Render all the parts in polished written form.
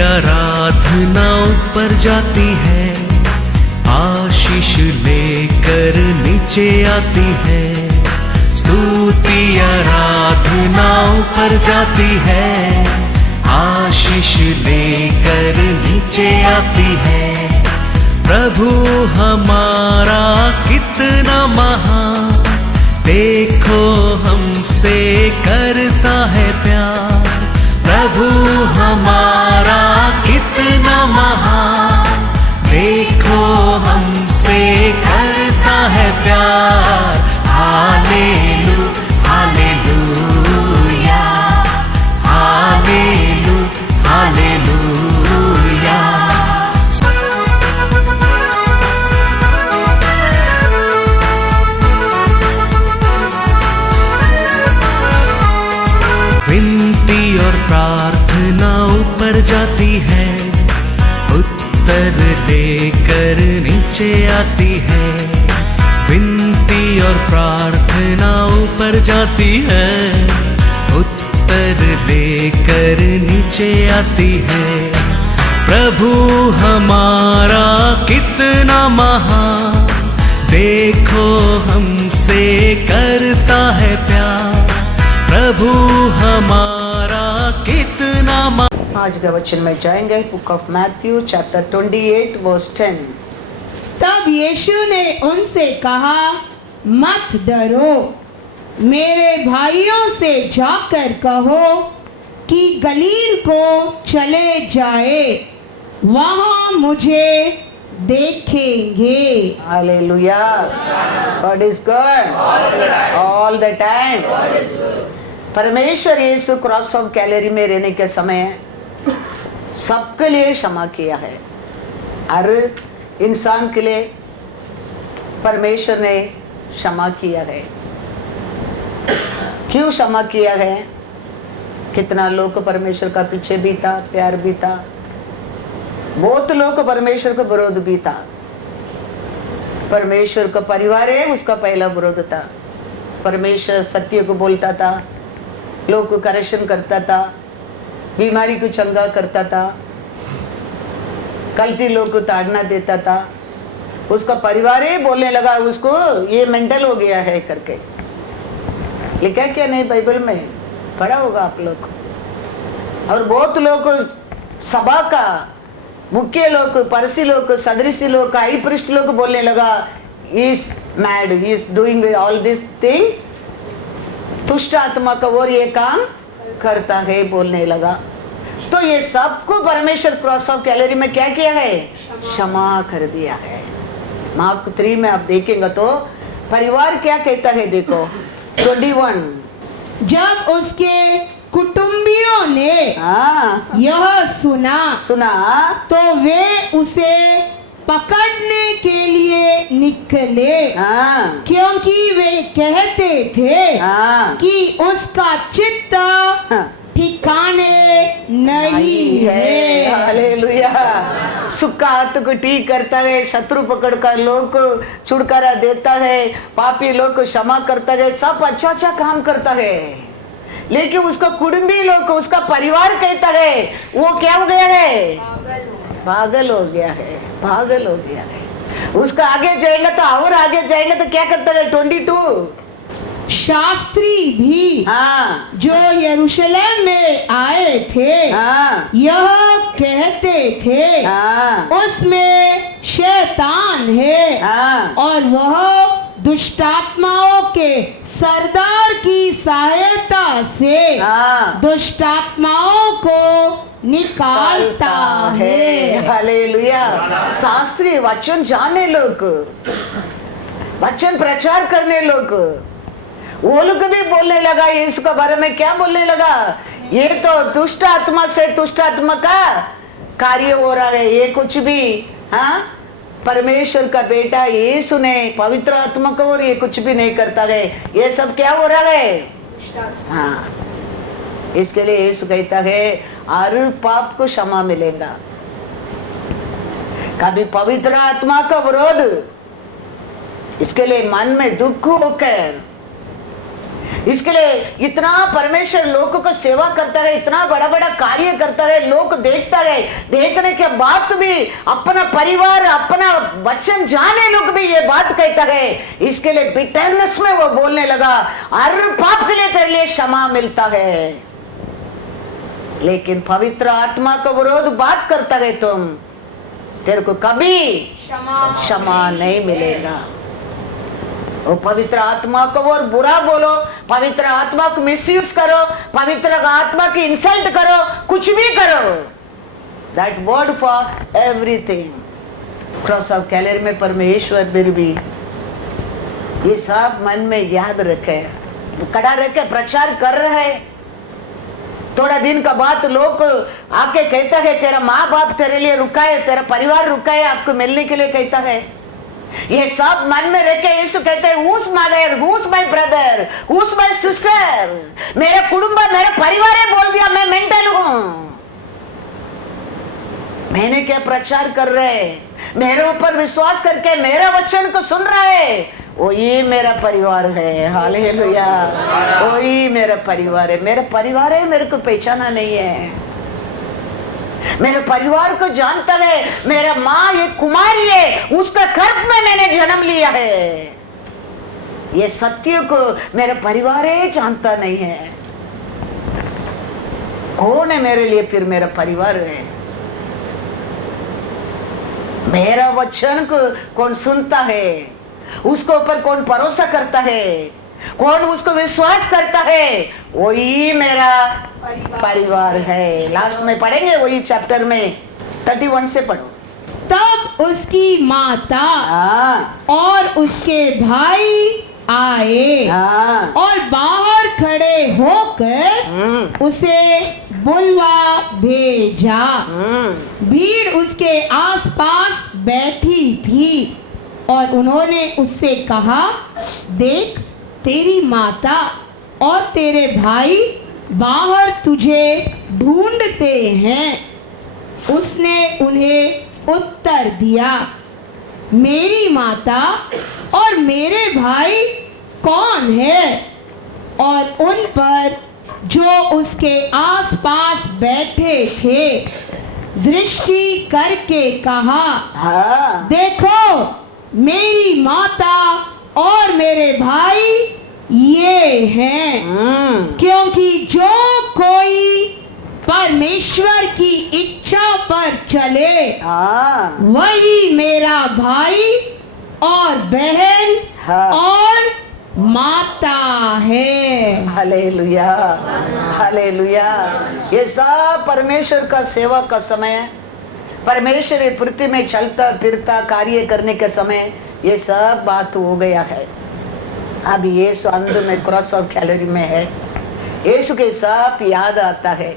आराधना ऊपर जाती है, आशीष लेकर नीचे आती है। स्तुति आराधना ऊपर जाती है, आशीष लेकर नीचे आती है। प्रभु हमारा कितना महान, देखो हमसे करता है प्यार। प्रभु हमारा कितना महान, देखो हमसे करता है प्यार। हालेलू हालेलूया, हालेलू हालेलूया। विनती और प्रार्थना ऊपर जाती है, उत्तर लेकर नीचे आती है। विनती और प्रार्थना ऊपर जाती है, उत्तर लेकर नीचे आती है। प्रभु हमारा कितना महान, देखो हमसे करता है प्यार। प्रभु हमारा कितना आज का वचन में जाएंगे, book of Matthew chapter 28 verse 10। तब यीशु ने उनसे कहा, मत डरो, मेरे भाइयों से जाकर कहो कि गलील को चले जाए, वहां मुझे देखेंगे। Hallelujah, God is good all the time. परमेश्वर यीशु क्रॉस ऑफ कैलरी में रहने के समय सबके लिए क्षमा किया है। हर इंसान के लिए परमेश्वर ने क्षमा किया है। क्यों क्षमा किया है? कितना लोग परमेश्वर का पीछे भी था, प्यार भी था, बहुत लोग परमेश्वर का विरोध भी था। परमेश्वर का परिवार है, उसका पहला विरोध था। परमेश्वर सत्य को बोलता था, लोग को करेक्शन करता था, बीमारी को चंगा करता था, गलती लोग को ताड़ना देता था। उसका परिवार ही बोलने लगा उसको ये मेंटल हो गया है करके। लिखा क्या नहीं बाइबल में? पढ़ा होगा आप लोग। और बहुत लोग सभा का मुख्य लोग, परसी लोग, सदृशी लोग, हाई प्रीस्ट लोग बोलने लगा is mad, he is doing all this thing. दुष्ट आत्मा का और ये काम करता है बोलने लगा। तो ये सबको परमेश्वर क्रॉस ऑफ कैलरी में क्या किया है? क्षमा कर दिया है। मार्क 3 में आप देखेंगे तो परिवार क्या कहता है, देखो 21। जब उसके कुटुंबियों ने यह सुना तो वे उसे पकड़ने के लिए निकले, क्योंकि वे कहते थे कि उसका चित्त ठिकाने नहीं है। हालेलुया। सुखा हाथ को ठीक करता है, शत्रु पकड़ कर लोग को छुटकारा देता है, पापी लोग को क्षमा करता है, सब अच्छा अच्छा काम करता है। लेकिन उसका कुटुंबी लोग को, उसका परिवार कहता है वो क्या हो गया है? पागल हो गया है, पागल हो गया है। उसका आगे जाएंगे तो और आगे जाएंगे तो क्या करता है? 22 शास्त्री भी जो यरूशलेम में आए थे यह कहते थे उसमें शैतान है और वह दुष्टात्माओं के सरदार की सहायता से दुष्टात्माओं को निकालता है। हालेलुया। शास्त्री वचन जाने लोग, वचन प्रचार करने लोग, वो लोग भी बोलने लगा यीशु के बारे में। क्या बोलने लगा? ये तो दुष्ट आत्मा से दुष्ट आत्मा का कार्य हो रहा है, ये कुछ भी परमेश्वर का बेटा यीशु ने पवित्र आत्मा को और ये कुछ भी नहीं करता है, ये सब क्या हो रहा है? इसके लिए यीशु कहता है हर पाप को क्षमा मिलेगा। कभी पवित्र आत्मा का विरोध, इसके लिए मन में दुख होकर इसके लिए इतना परमेश्वर लोगों को सेवा करता है, इतना बड़ा बड़ा कार्य करता है, लोग देखता है, देखने के बाद भी अपना परिवार अपना वचन जाने लोग भी ये बात कहता है। इसके लिए बिटरनेस में वो बोलने लगा, हर पाप के लिए तेरे लिए क्षमा मिलता है, लेकिन पवित्र आत्मा का विरोध बात करता है तुम, तेरे को कभी क्षमा नहीं मिलेगा। वो पवित्र आत्मा को और बुरा बोलो, पवित्र आत्मा को मिसयूज करो, पवित्र आत्मा की इंसल्ट करो, कुछ भी करो, that word for everything. Cross of calorie में परमेश्वर फिर भी ये सब मन में याद रखे, कड़ा रखे प्रचार कर रहे हैं। थोड़ा दिन का बाद लोग आके कहता है तेरा माँ बाप तेरे लिए रुका है, तेरा परिवार रुका है आपको मिलने के लिए कहता है। ये सब मन में रख के यीशु कहते हैं, who's mother, who's my brother, who's my sister, मेरा कुटुंब मेरा परिवार है बोल दिया, मैं मेंटल हूं। मैंने क्या प्रचार कर रहे, मेरे ऊपर विश्वास करके मेरा वचन को सुन रहा है, वही मेरा परिवार है। हालेलुया, वही मेरा परिवार है। मेरा परिवार है, मेरे को पहचाना नहीं है, मेरे परिवार को जानता है, मेरा माँ एक कुमारी है, उसका गर्भ में मैंने जन्म लिया है। ये सत्य को मेरा परिवार है जानता नहीं है। कौन है मेरे लिए फिर मेरा परिवार है? मेरा वचन को कौन सुनता है, उसको ऊपर कौन भरोसा करता है, कौन उसको विश्वास करता है, वही मेरा परिवार है। लास्ट में पढ़ेंगे वही चैप्टर में 31 से पढ़ो। तब उसकी माता और उसके भाई आए और बाहर खड़े होकर उसे बुलवा भेजा। भीड़ उसके आसपास बैठी थी और उन्होंने उससे कहा, देख तेरी माता और तेरे भाई बाहर तुझे ढूंढते हैं। उसने उन्हें उत्तर दिया, मेरी माता और मेरे भाई कौन है? और उन पर जो उसके आसपास बैठे थे दृष्टि करके कहा, देखो मेरी माता और मेरे भाई ये हैं। क्योंकि जो कोई परमेश्वर की इच्छा पर चले वही मेरा भाई और बहन और माता है। Hallelujah, hallelujah. ये सब परमेश्वर का सेवा का समय है। परमेश्वर पृथ्वी में चलता फिरता कार्य करने के समय ये सब बात हो गया है। अब यीशु अंत में क्रॉस ऑफ कैलरी में है, यीशु के सब याद आता है।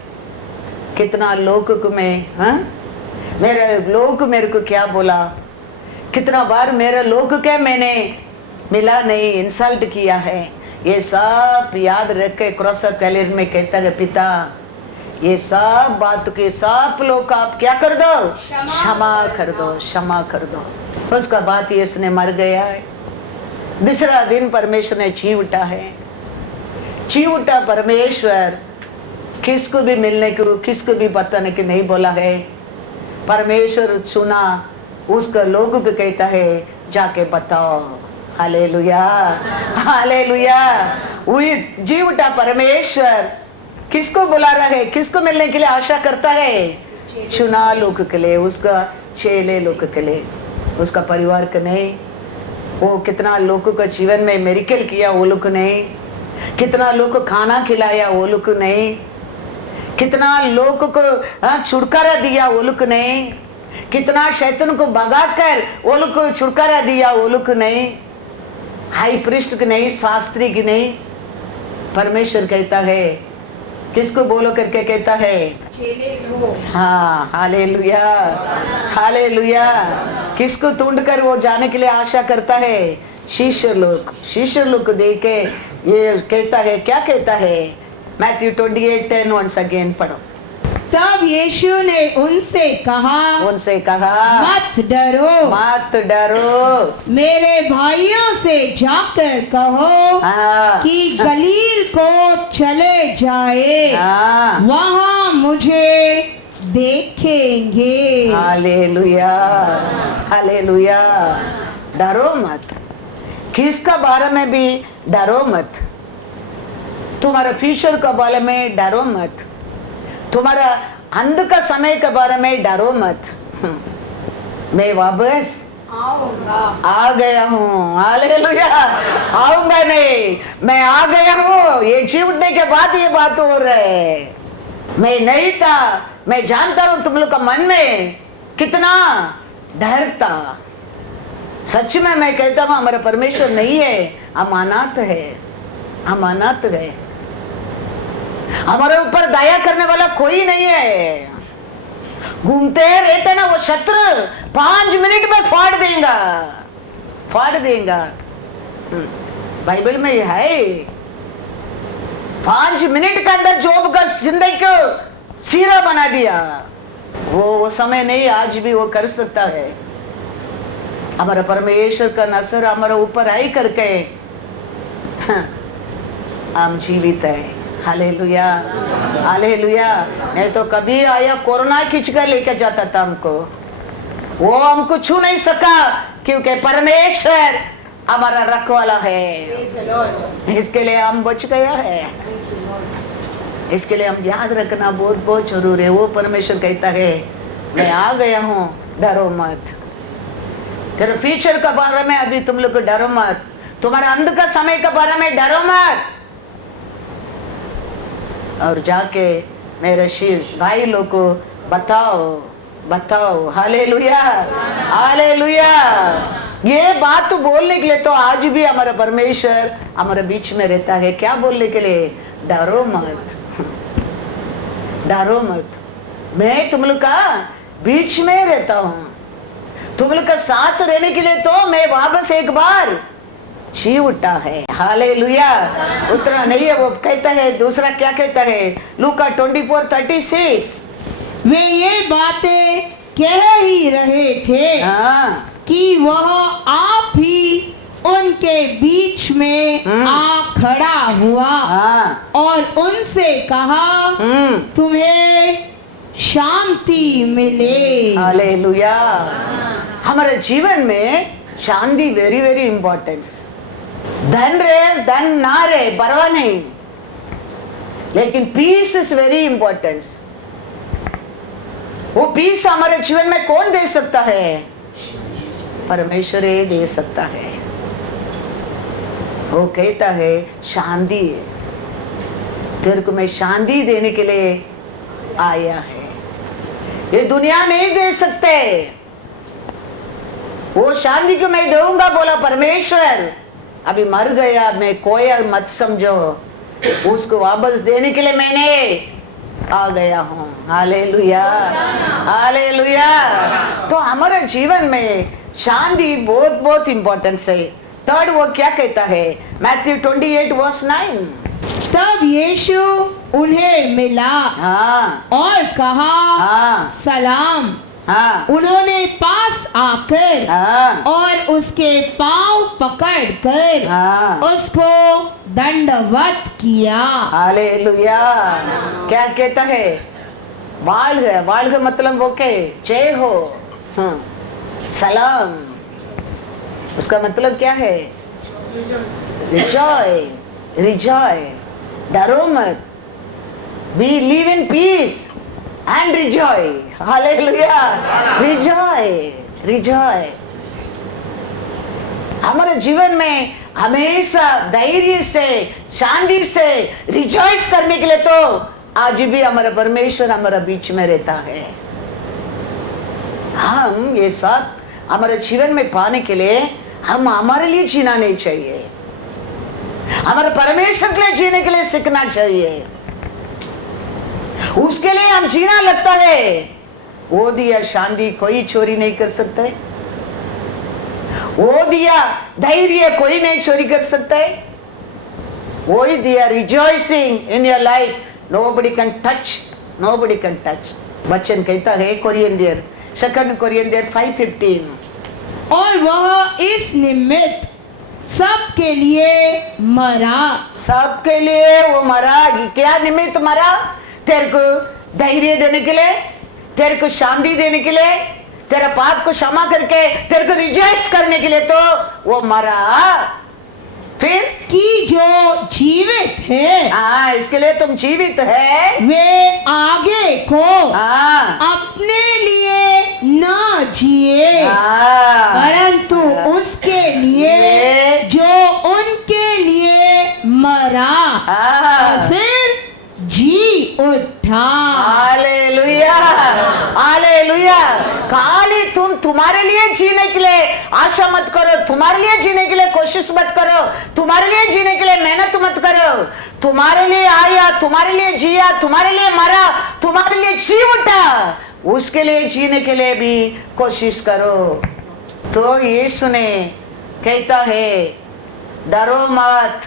कितना लोग को मैं मेरे लोग मेरे को क्या बोला, कितना बार मेरे लोग क्या मैंने मिला नहीं, इंसल्ट किया है, ये सब याद रख के क्रॉस ऑफ कैलरी में कहता है, पिता ये सब बात के सब लोग आप क्या कर दो, क्षमा कर दो, क्षमा कर दो। उसका बात यीशु ने मर गया है। दूसरा दिन परमेश्वर ने जी उठा है। जी उठा परमेश्वर किसको भी मिलने को, किसको भी बताने को नहीं बोला है। परमेश्वर चुना उसका लोगों को कहता है जाके बताओ। Hallelujah, hallelujah. वही जी उठा परमेश्वर किसको बुला रहा है, किसको मिलने के लिए आशा करता है? चुना लोग के लिए, उसका चेले लोग के लिए, उसका परिवार के नहीं। वो कितना लोगों का जीवन में मिरेकल किया वो लोग नहीं, कितना लोग को खाना खिलाया वो लोग नहीं, कितना लोगों को छुटकारा दिया वो लोग नहीं, कितना शैतान को भगाकर वो लोग को छुटकारा दिया वो लोग नहीं, हाई प्रीस्ट की नहीं, शास्त्री की नहीं। परमेश्वर कहता है किसको बोलो करके कहता है, हाँ, हालेलुया, हालेलुया। किसको ढूंढ कर वो जाने के लिए आशा करता है? शिष्य लोग। शिष्य लोग को देख के ये कहता है, क्या कहता है? मैथ्यू 28:10 वंस अगेन पढ़ो। तब यीशु ने उनसे कहा मत डरो, मत डरो। मेरे भाइयों से जाकर कहो कि गलील को चले जाए, वहां मुझे देखेंगे। Hallelujah, hallelujah. डरो मत, किसका बारे में भी डरो मत। तुम्हारा फ्यूचर के बारे में डरो मत, तुम्हारा अंत का समय के बारे में डरो मत। मैं वापस आ गया हूँ। हालेलुया, आऊंगा नहीं, मैं आ गया हूँ। ये जीवने के बाद ये बात हो रहा है। मैं नहीं था, मैं जानता हूं तुम लोग का मन में कितना डर था। सच में मैं कहता हूं हमारा परमेश्वर नहीं है, अमानत है, अमानत है। हमारे ऊपर दया करने वाला कोई नहीं है। घूमते रहते ना वो शत्रु 5 मिनट में फाड़ देगा, फाड़ देगा। बाइबल में यह है 5 मिनट के अंदर जोब का जिंदगी को सिरा बना दिया। वो समय नहीं, आज भी वो कर सकता है। हमारा परमेश्वर का नजर हमारे ऊपर आई करके हम जीवित है। Hallelujah, hallelujah. नहीं तो कभी आया कोरोना खींच कर लेके जाता था हमको, वो हमको छू नहीं सका, क्योंकि परमेश्वर हमारा रखवाला है। इसके लिए हम बच गया है। इसके लिए हम याद रखना बहुत बहुत जरूरी है। वो परमेश्वर कहता है मैं आ गया हूँ, डरो मत। तेरे फ्यूचर के बारे में अभी तुम लोग को डरो मत, तुम्हारे अंत का समय के बारे में डरो मत। और जाके मेरे शिष्य भाई लोग को बताओ, बताओ। Hallelujah, hallelujah. ये बात तो बोलने के लिए तो आज भी हमारा परमेश्वर हमारे बीच में रहता है। क्या बोलने के लिए? डरो मत, डरो मत। मैं तुम लोग का बीच में रहता हूं, तुम लोग का साथ रहने के लिए तो मैं वापस एक बार जी उठा है। हालेलुया। उतना नहीं है, वो कहता है दूसरा क्या कहता है, लूका 24:36। वे ये बातें कह ही रहे थे कि वह आप ही उनके बीच में आ खड़ा हुआ और उनसे कहा तुम्हें शांति मिले। हालेलुया। हमारे जीवन में शांति वेरी वेरी इंपॉर्टेंस। धन रे धन ना रे परवाह नहीं, लेकिन पीस इज वेरी इंपॉर्टेंस। वो पीस हमारे जीवन में कौन दे सकता है? परमेश्वर ही दे सकता है। वो कहता है शांति है, तेरे को मैं शांति देने के लिए आया है। ये दुनिया नहीं दे सकते। वो शांति को मैं दूंगा बोला परमेश्वर। अभी मर गया, मैं कोया मत समझो, उसको वापस देने के लिए मैंने आ गया हूँ। Hallelujah, hallelujah. तो हमारे जीवन में शांति बहुत बहुत इंपॉर्टेंस है। थर्ड वो क्या कहता है, मैथ्यू 28:9। तब यीशु उन्हें मिला और कहा सलाम। उन्होंने पास आकर और उसके पांव पकड़कर उसको दंडवत किया। हालेलुया। क्या कहता है? वाल्ग, वाल्ग मतलब ओके, जय हो, सलाम। उसका मतलब क्या है? रिजॉय, रिजॉय। डरो मत, we live in peace and rejoy. Hallelujah. Rejoy, rejoy. हमारे जीवन में हमेशा धैर्य से, शांति से रिजॉइस करने के लिए तो आज भी हमारा परमेश्वर हमारा बीच में रहता है। हम ये सब हमारे जीवन में पाने के लिए हम हमारे लिए जीना नहीं चाहिए, हमारे परमेश्वर के लिए जीने के लिए सीखना चाहिए। उसके लिए हम जीना लगता है। वो दिया शांति कोई चोरी नहीं कर सकता है, वो दिया धैर्य कोई नहीं चोरी कर सकता है, वो ही दिया rejoicing in your life, nobody can touch nobody can touch. Bachchan कहता है कोरियंदियर 2 कोरियंदियर 5:15 और वह इस निमित्त सबके लिए मरा। सबके लिए वो मरा। क्या निमित्त मरा? तेरे को धैर्य देने के लिए, तेरे को शांति देने के लिए, तेरा पाप को क्षमा करके तेरे को रिजॉइस करने के लिए तो वो मरा। फिर कि जो जीवित है, हाँ, इसके लिए तुम जीवित है, वे आगे को हाँ, अपने लिए न जिए, हाँ, परंतु उसके लिए जो उनके लिए मरा हाँ, और फिर जी उठा। Hallelujah, hallelujah. खाली तुम्हारे लिए जीने के लिए आशा मत करो, तुम्हारे लिए जीने के लिए कोशिश मत करो, तुम्हारे लिए जीने के लिए मेहनत मत करो। तुम्हारे लिए आया, तुम्हारे लिए जिया, तुम्हारे लिए मरा, तुम्हारे लिए जी उठा, उसके लिए जीने के लिए भी कोशिश करो। तो यीशु ने कहता है डरो मत,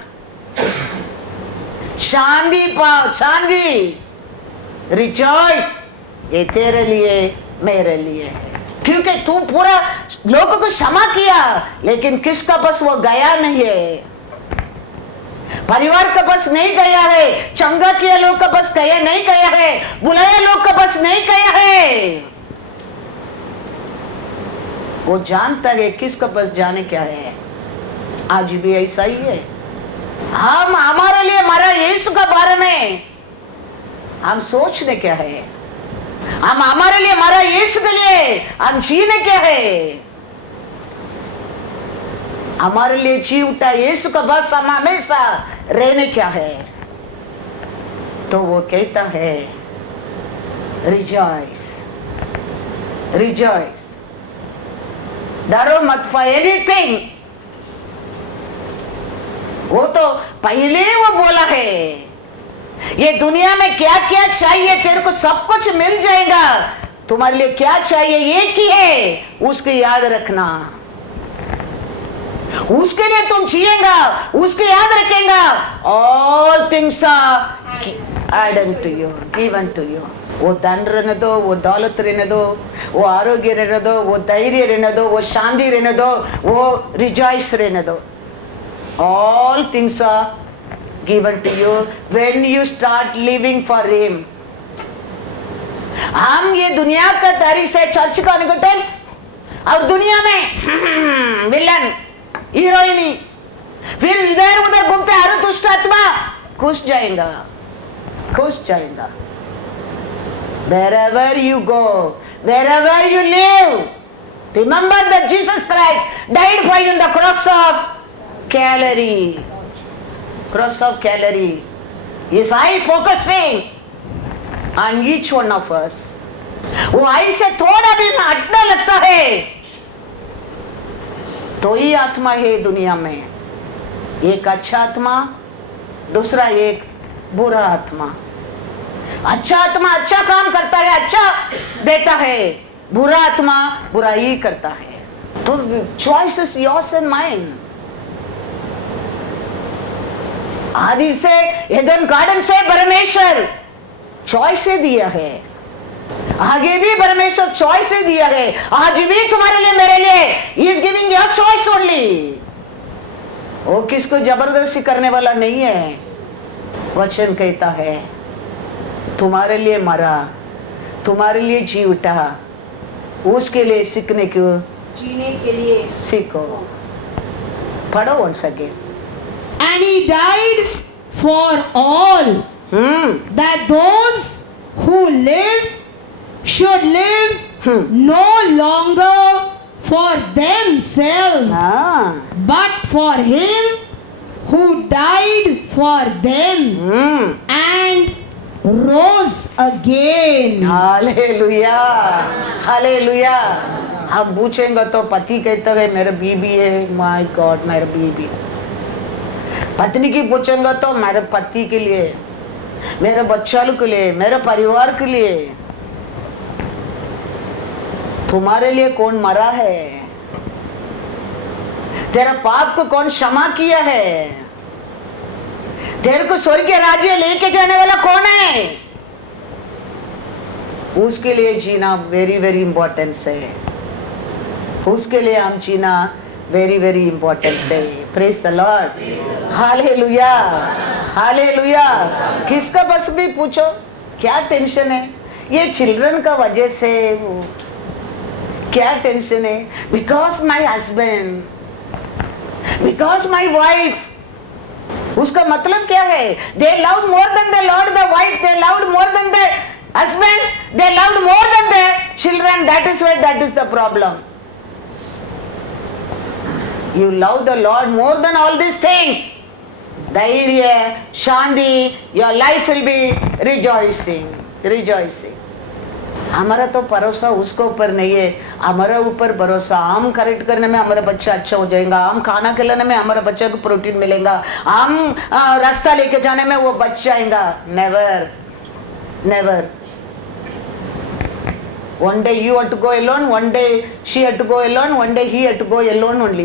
शांति पाओ, शांति, रिजॉइस, ये तेरे लिए मेरे लिए है। क्योंकि तू पूरा लोगों को क्षमा किया, लेकिन किसका पास वो गया नहीं है, परिवार का पास नहीं गया है, चंगा किया लोग का पास गया नहीं गया है, बुलाया लोग का पास नहीं गया है। वो जानता है किसका पास जाने क्या है। आज भी ऐसा ही है। हम हमारे लिए मरा यीशु के बारे में हम सोचने क्या है, हम हमारे लिए मरा यीशु के लिए हम जीने क्या है, हमारे लिए जी उठा यीशु का बस हम हमेशा रहने क्या है। तो वो कहता है रिजॉइस, रिजॉइस, डरो मत फॉर एनीथिंग। वो तो पहले वो बोला है ये दुनिया में क्या क्या चाहिए तेरे को सब कुछ मिल जाएगा, तुम्हारे लिए क्या चाहिए एक ही है, उसकी याद रखना, उसके लिए तुम जिएगा, उसकी याद रखेगा। All things are added to you, given to you. वो धन रहने दो, वो दौलत रहने दो, वो आरोग्य रहने दो, वो धैर्य रहने दो, वो शांति रहने दो, वो रिजॉइस रहने दो। All things are given to you when you start living for Him. हम ये दुनिया का दारी से चर्च का निकटन और दुनिया में विलन हीरोइनी, फिर इधर उधर घूमते हर दुष्ट आत्मा खुश जाएगा, खुश जाएगा। Wherever you go, wherever you live, remember that Jesus Christ died for you on the cross of Calvary, cross of Calvary. His eye focusing on each one of us. वो आई से थोड़ा भी हटना लगता है तो ही आत्मा है दुनिया में, एक अच्छा आत्मा, दूसरा एक बुरा आत्मा। अच्छा आत्मा अच्छा काम करता है, अच्छा देता है, बुरा आत्मा बुराई करता है। तो choice is yours and mine. आदि से एडन गार्डन से परमेश्वर चॉइस से दिया है, आगे भी परमेश्वर चॉइस से दिया है, आज भी तुम्हारे लिए मेरे लिए he is giving your choice only. वो किसको जबरदस्ती करने वाला नहीं है। वचन कहता है तुम्हारे लिए मरा, तुम्हारे लिए जी उठा, उसके लिए सीखने को, जीने के लिए सीखो। पढ़ो once again. And he died for all, that those who live should live no longer for themselves, but for him who died for them and rose again. Hallelujah, hallelujah. हम पूछेंगे तो पति कहता है मेरा बीबी है, माय गॉड मेरा बीबी। पत्नी की पूछेंगे तो मेरे पति के लिए, मेरे बच्चों के लिए, मेरे परिवार के लिए। तुम्हारे लिए कौन मरा है? तेरा पाप को कौन क्षमा किया है? तेरे को स्वर्ग के राज्य लेके जाने वाला कौन है? उसके लिए जीना वेरी वेरी इंपॉर्टेंस है, उसके लिए हम जीना वेरी वेरी इंपॉर्टेंस है। Praise the Lord, hallelujah hallelujah. किसका बस भी पूछो क्या टेंशन है, ये चिल्ड्रन का वजह से क्या टेंशन है, because my husband, because my wife. उसका मतलब क्या है, they loved more than they loved the wife, they loved more than the husband, they loved more than their children. That is why that is the problem. You love the Lord more than all these things. Dhairya, Shanti, your life will be rejoicing, rejoicing. हमारा तो भरोसा उसके ऊपर नहीं है, हमारा ऊपर भरोसा आम करेक्ट करने में हमारा बच्चा अच्छा हो जाएगा, आम खाना खिलाने में हमारा बच्चे को प्रोटीन मिलेगा, आम रास्ता लेके जाने में वो बच जाएगा। Never never. One day you had to go alone, one day she had to go alone, one day he had to go alone only.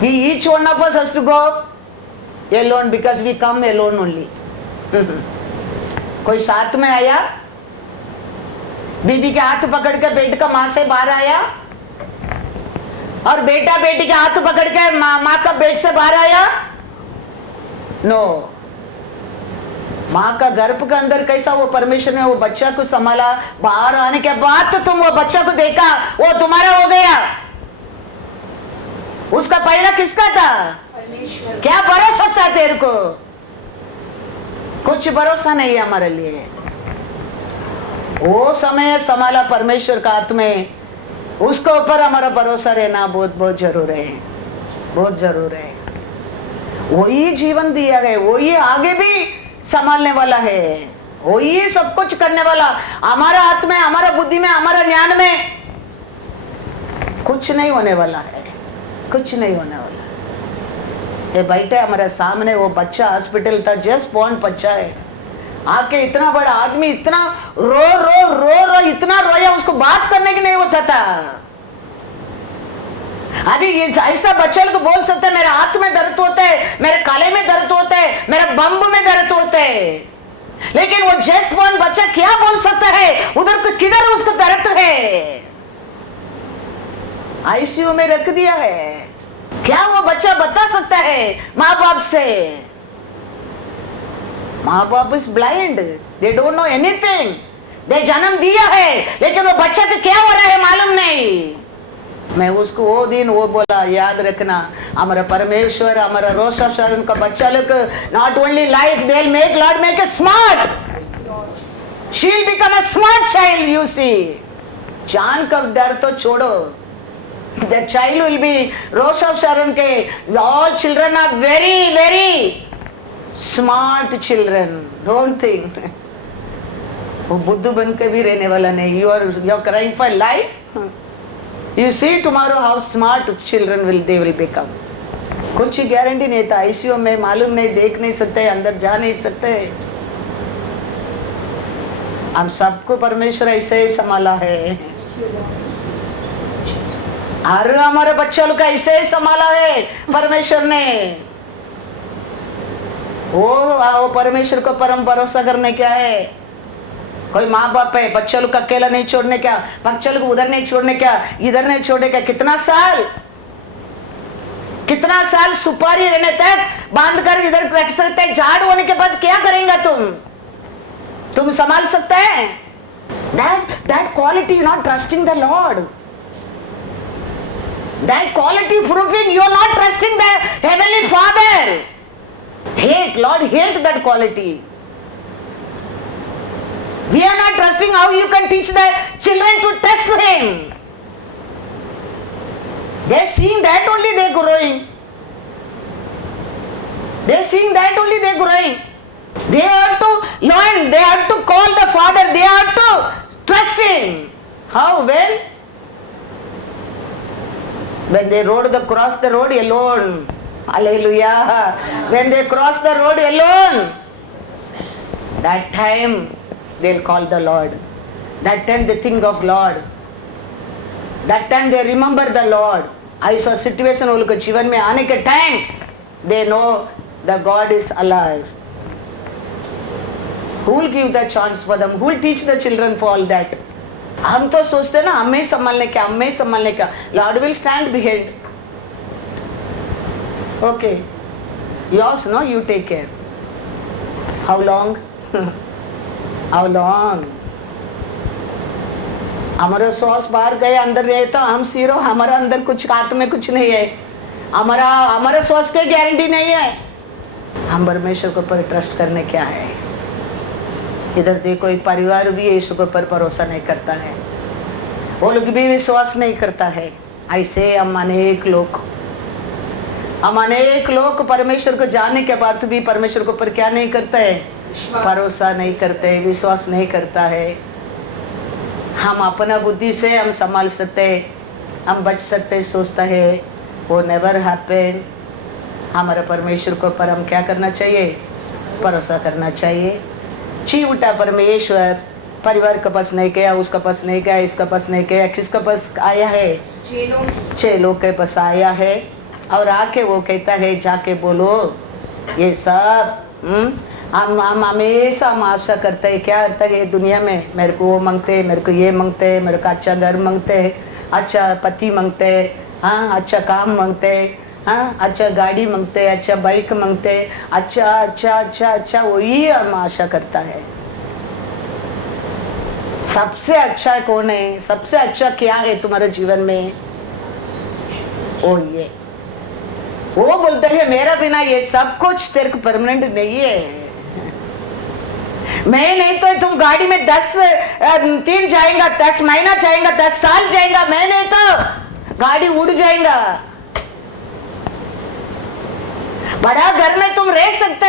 We each one of us has to go alone because we come alone only. कोई साथ में आया, बीबी के हाथ पकड़ के बेट का माँ से बाहर आया, और बेटा बेटी के हाथ पकड़ के माँ का बेट से बाहर आया? नो। माँ का गर्भ के अंदर कैसा वो परमेश्वर ने वो बच्चा को संभाला, बाहर आने के बाद तो तुम वो बच्चा को देखा, वो तुम्हारा हो गया। उसका पहला किसका था? परमेश्वर। क्या भरोसा था तेरे को? कुछ भरोसा नहीं है हमारे लिए। वो समय संभाला परमेश्वर का हाथ में, उसके ऊपर हमारा भरोसा रहना बहुत बहुत जरूर है, बहुत जरूर है। वही जीवन दिया गया, वही आगे भी संभालने वाला है, वही सब कुछ करने वाला। हमारा हाथ में, हमारा बुद्धि में, हमारा ज्ञान में कुछ नहीं होने वाला है, कुछ नहीं होने वाला। ये बैठे हमारे सामने वो बच्चा हॉस्पिटल था, जस्ट बॉर्न बच्चा है, आके इतना बड़ा आदमी इतना रो रो रो रो इतना रोया, उसको बात करने की नहीं होता था। अभी ये ऐसा बच्चा को बोल सकता है मेरे हाथ में दर्द होता है, मेरे काले में दर्द होता है, मेरे बम्ब में दर्द होता है, लेकिन वो जस्ट बॉर्न बच्चा क्या बोल सकता है? उधर को किधर उसको दर्द है? आईसीयू में रख दिया है। क्या वो बच्चा बता सकता है माँ बाप से? माँ बाप is blind, they don't know anything. They जन्म दिया है, लेकिन वो बच्चा को क्या हो रहा है मालूम नहीं। मैं उसको वो दिन वो बोला, याद रखना हमारा परमेश्वर, हमारा रोशर उनका बच्चा लोग not only life they will make lord make a smart, she will become a smart child. You see, जान का डर तो छोड़ो, दैट चाइल्ड विल बी रोश ऑफ शरण के all children are very very smart children, don't think. वो बुद्धू बन के भी रहने वाला नहीं। You are crying for life. You see tomorrow how smart children they will become. कुछ गारंटी नहीं था। आईसीयू में मालूम नहीं, देख नहीं सकते, अंदर जा नहीं सकते। हम सबको परमेश्वर ऐसे ही संभाला है, और हमारे बच्चों को ऐसे ही संभाला है परमेश्वर ने। वो परमेश्वर को परम भरोसा करने क्या है? कोई माँ बाप है, बच्चों को अकेला नहीं छोड़ने क्या, बच्चों को उधर नहीं छोड़ने क्या, इधर नहीं छोड़ने क्या? कितना साल सुपारी रहने तक बांध कर इधर रख सकते हैं, झाड़ होने के बाद क्या करेंगे तुम संभाल सकते हैं? That quality not trusting the Lord, that quality proving you are not trusting the Heavenly Father. Hate, Lord hate that quality. We are not trusting. How you can teach the children to trust Him? They are seeing that only they are growing. They are seeing that only they are growing. They have to learn. They have to call the Father. They have to trust Him. How? When they cross the road alone. Hallelujah. When they cross the road alone, that time they'll call the Lord. That time they think of Lord. That time they remember the Lord. ऐसा situation उनके जीवन में आने के time they know the God is alive. Who will give the chance for them? Who will teach the children for all that? हम तो सोचते ना हमें संभालने क्या, हमें संभालने क्या. Lord will stand behind. Okay, yours, no, you take care. How long? How long? हमारा श्वास बाहर गए अंदर रहे तो हम सीरो, हमारा अंदर कुछ हाथ में कुछ नहीं है. हमारा श्वास की गारंटी नहीं है. हम परमेश्वर के ऊपर ट्रस्ट करने क्या है. इधर देखो एक परिवार भी यीशु के ऊपर भरोसा नहीं करता है, वो लोग भी विश्वास नहीं करता है. ऐसे हम अनेक लोग परमेश्वर को जानने के बाद भी परमेश्वर के ऊपर क्या नहीं करता है, भरोसा नहीं करते, विश्वास नहीं करता है. हम अपना बुद्धि से हम संभाल सकते, हम बच सकते सोचता है, वो नेवर हैपन. हमारा परमेश्वर के ऊपर हम क्या करना चाहिए, भरोसा करना चाहिए. ची उठा परमेश्वर परिवार के पास नहीं गया, उसका पास नहीं गया, इसका पास नहीं गया, किसका पास आया है, 6 लोग के पास आया है. और आके वो कहता है जाके बोलो ये सब. हम हमेशा हम आशा करते हैं, क्या करता है दुनिया में, मेरे को वो मांगते, मेरे को ये मांगते, मेरे को अच्छा घर मांगते, अच्छा पति मांगते, हाँ अच्छा काम मांगते, हाँ अच्छा गाड़ी मांगते, अच्छा बाइक मांगते, अच्छा अच्छा अच्छा अच्छा, वही हम आशा करता है. सबसे अच्छा कौन है, सबसे अच्छा क्या है तुम्हारे जीवन में, वो बोलते हैं मेरा बिना ये सब कुछ तेरे को परमानेंट नहीं है. मैं नहीं तो तुम गाड़ी में 3 जाएगा, 10 महीना जाएगा, 10 साल जाएगा, मैं नहीं तो गाड़ी उड़ जाएगा. बड़ा घर में तुम रह सकते,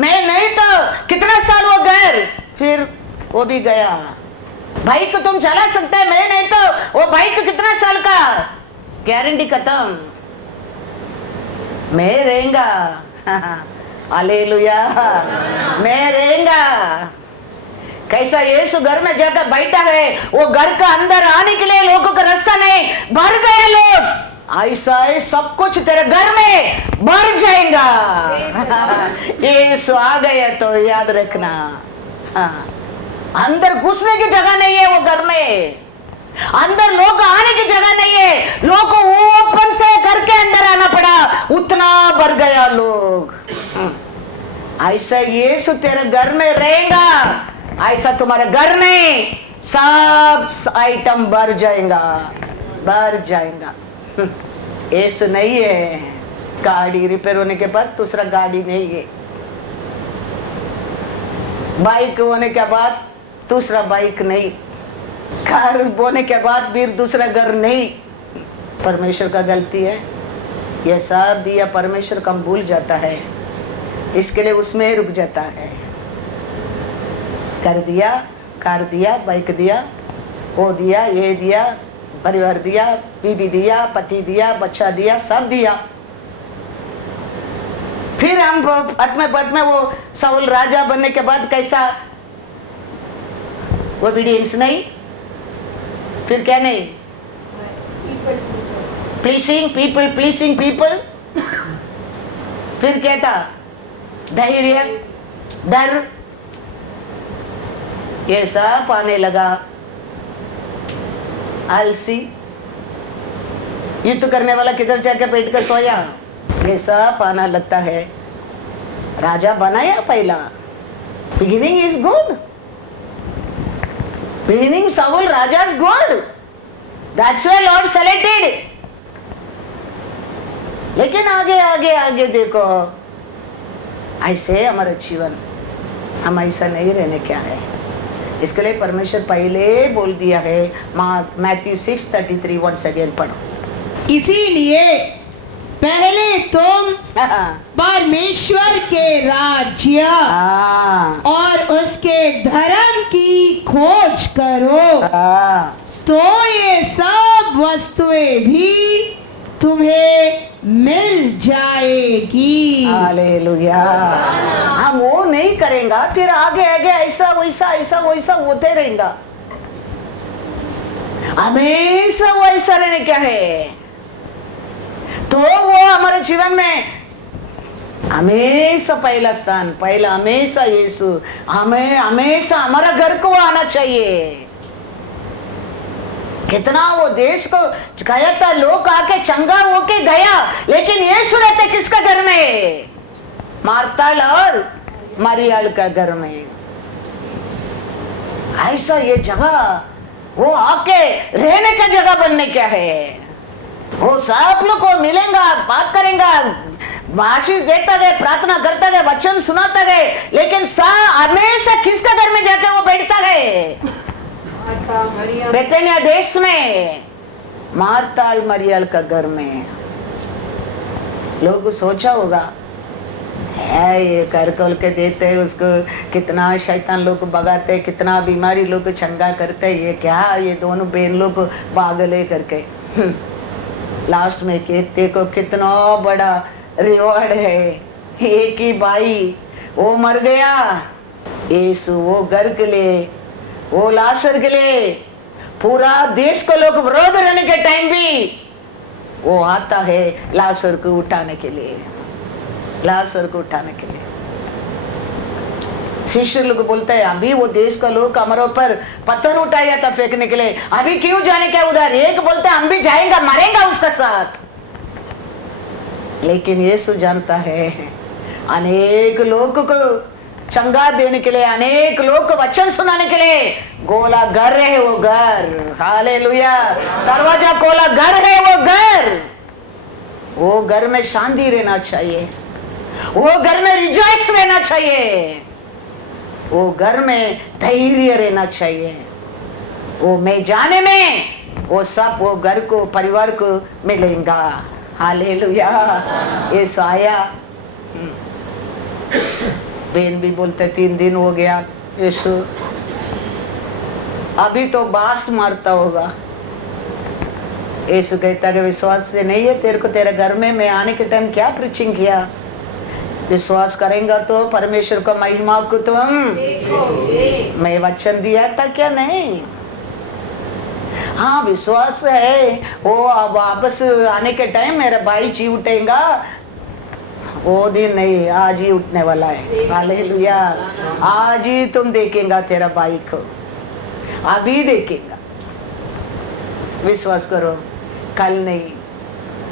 मैं नहीं तो कितना साल वो घर, फिर वो भी गया. बाइक तुम चला सकते हैं, मैं नहीं तो वो बाइक कितना साल का, गारंटी खत्म. मैं रहेगा, हालेलुया, मैं रहेगा. कैसा यीशु घर में जाकर बैठा है, वो घर का अंदर आने के लिए लोगों का रास्ता नहीं, भर गए लोग. ऐसा है सब कुछ तेरे घर में भर जाएगा. यीशु आ गया तो याद रखना, अंदर घुसने की जगह नहीं है वो घर में, अंदर लोग आने की जगह नहीं है, लोग को ओपन से करके अंदर आना पड़ा, उतना भर गया लोग. ऐसा यीशु तेरे घर में रहेगा, ऐसा तुम्हारे घर में सब आइटम भर जाएगा. ऐसा नहीं है गाड़ी रिपेयर होने के बाद दूसरा गाड़ी नहीं है, बाइक होने के बाद दूसरा बाइक नहीं, घर बोने के बाद फिर दूसरा घर नहीं. परमेश्वर का गलती है, ये सब दिया परमेश्वर कम भूल जाता है, इसके लिए उसमें रुक जाता है. कर दिया, कार दिया, बाइक दिया, वो दिया, ये दिया, परिवार दिया, बीबी दिया, पति दिया, बच्चा दिया, सब दिया. फिर हम पद में वो साउल राजा बनने के बाद कैसा ओबीडियंस नहीं, फिर क्या नहीं, प्लीसिंग पीपल. फिर क्या था, धैर्य, डर, ये सब आने लगा. आलसी, युद्ध करने वाला किधर जाके बैठ कर सोया, ये सब आना लगता है. राजा बनाया पहला, beginning is good, beginning Saul Raja is good, that's why Lord selected. लेकिन आगे आगे आगे देखो, ऐसे हमारा जीवन, हम ऐसा नहीं रहने क्या है. इसके लिए परमेश्वर पहले बोल दिया है. मैथ्यू 6:33 वंस अगेन पढ़ो. इसीलिए पहले तुम परमेश्वर के राज्य और उसके धर्म की खोज करो, तो ये सब वस्तुएं भी तुम्हें मिल जाएगी. हालेलुया. हम वो नहीं करेंगे, फिर आगे आगे ऐसा वैसा होते रहेगा. हमेशा वो ऐसा रहने क्या है, तो वो हमारे जीवन में हमेशा पहला स्थान, पहला हमेशा यीशु, हमें हमेशा हमारा घर को आना चाहिए। कितना वो देश को गया था, लोग आके चंगा होके गया, लेकिन यीशु रहते किसका घर में? मार्ताल और मरियल का घर में। ऐसा ये जगह वो आके रहने का जगह बनने क्या है? वो सब लोग को मिलेगा, बात करेंगे, आशीष देता गए, प्रार्थना करता गए, वचन सुनाता गए, लेकिन हमेशा किसका घर में जाके वो बैठता गए? बेतनिया देश में मार्ताल मरियल का घर में। लोग सोचा होगा है ये कर खोल के देते हैं उसको, कितना शैतान लोग भगाते, कितना बीमारी लोग चंगा करते, ये क्या ये दोनों बहन लोग पागल है करके। लास्ट में देखो कितना बड़ा रिवॉर्ड है। एक ही भाई वो मर गया, यीशु वो घर के लिए, वो लाशर के लिए, पूरा देश को लोग विरोध रहने के टाइम भी वो आता है लाशर को उठाने के लिए, लाशर को उठाने के लिए। शिष्य लोग बोलते हैं अभी वो देश का लोग हमारे ऊपर पत्थर उठाया था फेंकने के लिए, अभी क्यों जाने क्या उधर? एक बोलते हम भी जाएंगे, मरेंगे उसका साथ। लेकिन यीशु जानता है अनेक लोग को चंगा देने के लिए, अनेक लोग को वचन सुनाने के लिए गोला घर है वो घर। हालेलुया, दरवाजा खोला घर है वो घर। वो घर में शांति रहना चाहिए, वो घर में रिजॉइस रहना चाहिए, वो घर में धैर्य रहना चाहिए। वो मैं जाने में वो सब वो घर को परिवार को मिलेगा। हालेलुया, ये आया। बहन भी बोलते 3 दिन हो गया यीशु, अभी तो बास मारता होगा। यीशु कहता कि विश्वास से नहीं है तेरे को, तेरे घर में मैं आने के टाइम क्या प्रीचिंग किया? विश्वास करेंगा तो परमेश्वर का महिमा को तुम मैं वचन दिया था क्या? नहीं। हाँ विश्वास है वो अब वापस आने के टाइम मेरा भाई जी उठेगा, वो दिन नहीं, आज ही उठने वाला है। हालेलुया, आज ही तुम देखेगा तेरा भाई को, अभी देखेगा। विश्वास करो, कल नहीं,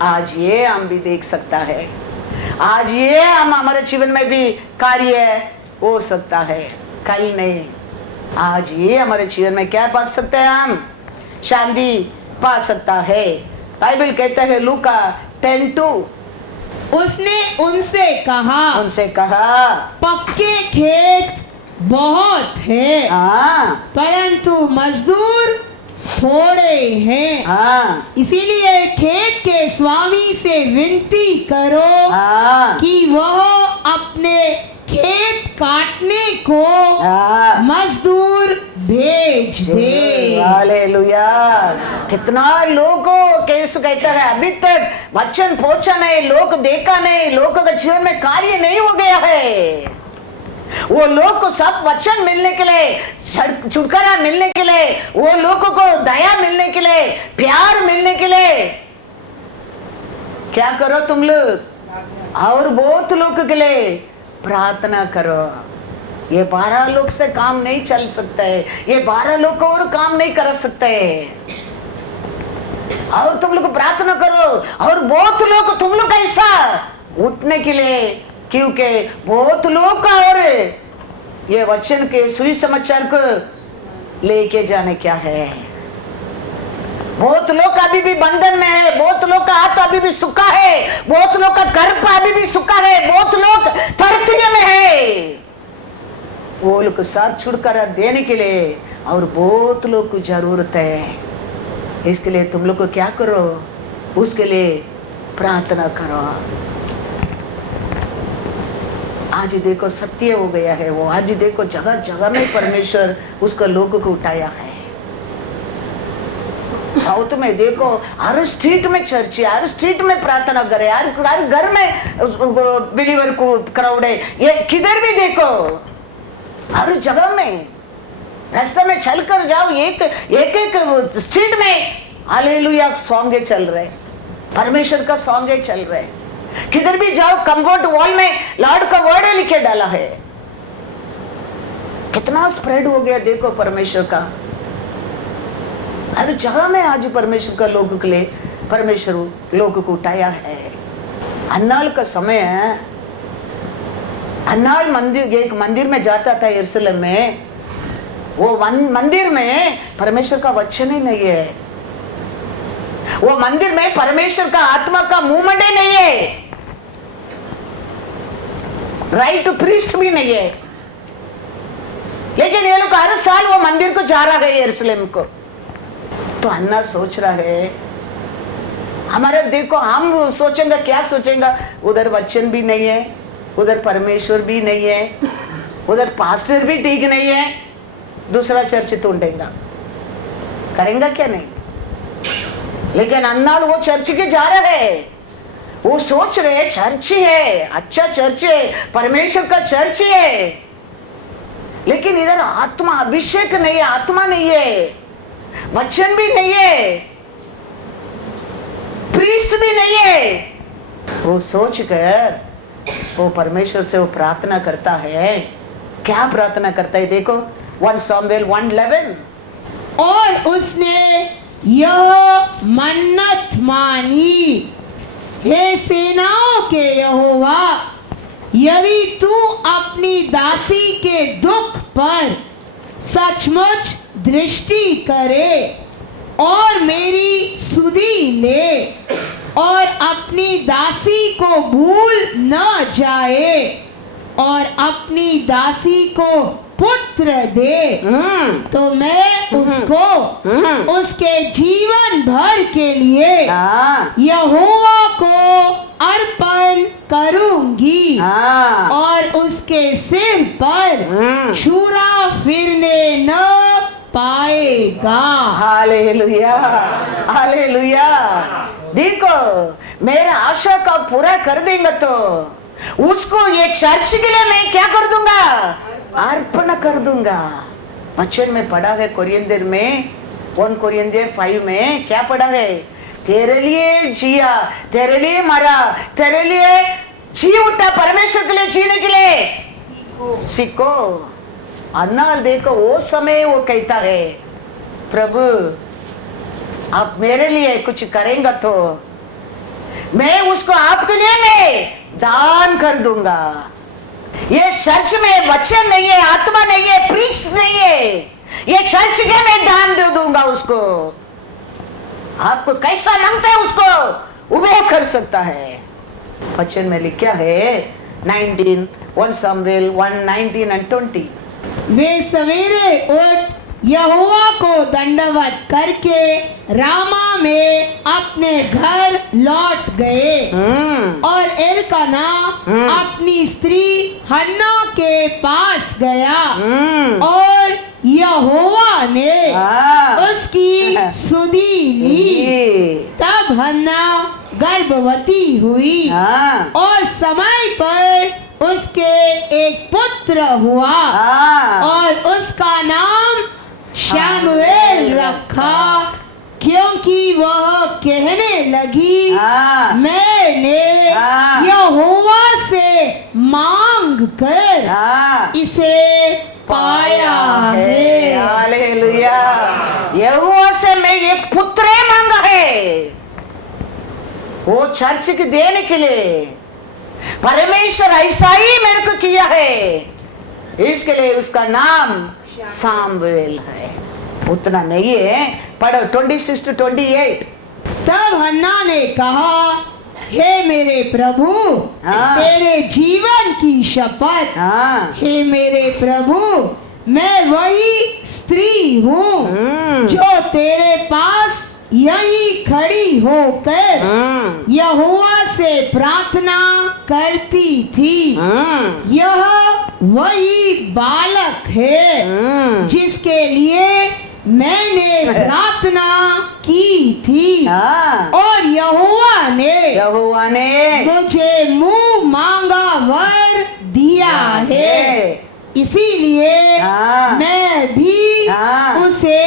आज ये हम भी देख सकता है, आज ये हम हमारे जीवन में भी कार्य हो सकता है, कल नहीं। आज ये हमारे जीवन में क्या पा सकते हैं? हम शांति पा सकता है। बाइबल कहता है लूका 10:2, उसने उनसे कहा पक्के खेत बहुत है, परंतु मजदूर थोड़े हैं। इसीलिए खेत के स्वामी से विनती करो कि वह अपने खेत काटने को मजदूर भेज दे। हालेलुया, कितना लोगों के यीशु कहता है अभी तक वचन पहुंचा नहीं, लोग देखा नहीं, लोगों के जीवन में कार्य नहीं हो गया है। वो लोग को सब वचन मिलने के लिए, छुटकारा मिलने के लिए, वो लोगों को दया मिलने के लिए, प्यार मिलने के लिए क्या करो तुम लोग? और बहुत लोग के लिए प्रार्थना करो। ये 12 लोग से काम नहीं चल सकता है, ये 12 लोग को और काम नहीं कर सकते है। और तुम लोग प्रार्थना करो और बहुत लोग तुम लोग ऐसा उठने के लिए, क्योंकि बहुत लोग का और ये वचन के सुसमाचार को लेके जाने क्या है। बहुत लोग अभी भी बंधन में है, बहुत लोग का हाथ अभी भी सूखा है, बहुत लोग का गर्भ अभी भी सूखा है, बहुत लोग तरतिया में है। वो लोग साथ छुटकारा देने के लिए और बहुत लोग को जरूरत है। इसके लिए तुम लोग को क्या करो? उसके लिए प्रार्थना करो। आज देखो सत्य हो गया है वो, आज देखो जगह जगह में परमेश्वर उसका लोगों को उठाया है। साउथ में देखो हर स्ट्रीट में चर्च है, हर स्ट्रीट में प्रार्थना करे, हर घर में बिलीवर को क्राउड है। ये किधर भी देखो, हर जगह में रास्ते में चल कर जाओ, एक स्ट्रीट में हालेलुया सॉन्ग चल रहे, परमेश्वर का सॉन्ग चल रहे। किधर भी जाओ कंपाउंड वॉल में लॉर्ड का वर्ड लिखे डाला है। कितना स्प्रेड हो गया देखो परमेश्वर का, हर जगह में आज परमेश्वर का लोग के लिए परमेश्वर लोग को उठाया है। अन्नाल का समय है, अन्नाल मंदिर, एक मंदिर में जाता था यरूशलेम में, वो मंदिर में परमेश्वर का वचन ही नहीं है, वो मंदिर में परमेश्वर का आत्मा का मूवमेंट ही नहीं है, राइट टू प्रीस्ट भी नहीं है। लेकिन ये लोग हर साल वो मंदिर को जा रहा है यरूशलेम को। तो अन्ना सोच रहा है, हमारे देखो हम सोचेंगे, क्या सोचेंगे, उधर वचन भी नहीं है, उधर परमेश्वर भी नहीं है, उधर पास्टर भी ठीक नहीं है, दूसरा चर्च ढूंढेगा, करेंगे क्या नहीं। लेकिन अन्ना वो चर्च के जा रहा है, वो सोच रहे चर्च है, अच्छा चर्च है, परमेश्वर का चर्च है, लेकिन इधर आत्मा अभिषेक नहीं है, आत्मा नहीं है, वचन भी नहीं है, प्रीस्ट भी नहीं है। वो सोच कर वो परमेश्वर से वो प्रार्थना करता है। क्या प्रार्थना करता है देखो, 1 सामुएल 1:11। और उसने यह मन्नत मानी, हे सेनाओं के यहोवा, यदि तू अपनी दासी के दुख पर सचमुच दृष्टि करे और मेरी सुधि ले और अपनी दासी को भूल न जाए और अपनी दासी को पुत्र दे, तो मैं उसको उसके जीवन भर के लिए यहोवा को अर्पण करूंगी और उसके सिर पर छुरा फिरने न पाएगा। Hallelujah, hallelujah. देखो मेरा आशा का पूरा कर देंगे तो उसको ये चर्च के लिए मैं क्या कर दूंगा, अर्पण कर दूंगा। वचन में पढ़ा है कोरियंदर में 1 कोरियंदर 5 में क्या पढ़ा है, तेरे लिए जिया, तेरे लिए मरा, तेरे लिए जी उठा, परमेश्वर के लिए जीने के लिए सीखो। अन्ना देखो वो समय वो कहता है, प्रभु आप मेरे लिए कुछ करेंगे तो मैं उसको आपके लिए मैं दान कर दूंगा। ये चर्च में वचन नहीं है, आत्मा नहीं है, प्रीच नहीं है, ये चर्च के मैं दान दे दूंगा उसको। आपको कैसा मांगता है उसको उबे कर सकता है। वचन में लिखा है 1 सामुएल 1:19 and 20। वे सवेरे उठ यहोवा को दंडवत करके रामा में अपने घर लौट गए और एलकाना अपनी स्त्री हन्ना के पास गया और यहोवा ने उसकी सुधि ली। तब हन्ना गर्भवती हुई और समय पर उसके एक पुत्र हुआ और उसका नाम शमूएल रखा, क्योंकि वह कहने लगी मैंने यहोवा से मांग कर इसे पाया है। हालेलुया। यहोवा से मैं एक पुत्र मांगा है, वो चर्च के देने के लिए। परमेश्वर ऐसा ही मेरे को किया है, इसके लिए उसका नाम सामुएल है। उतना नहीं है, पढ़ो 26 to 28। तब हन्ना ने कहा, हे मेरे प्रभु, तेरे जीवन की शपथ, हे मेरे प्रभु, मैं वही स्त्री हूँ जो तेरे पास यही खड़ी होकर यहोवा से प्रार्थना करती थी। यह वही बालक है जिसके लिए मैंने प्रार्थना की थी और यहोवा ने मुझे मुंह मांगा वर दिया है, इसीलिए मैं भी उसे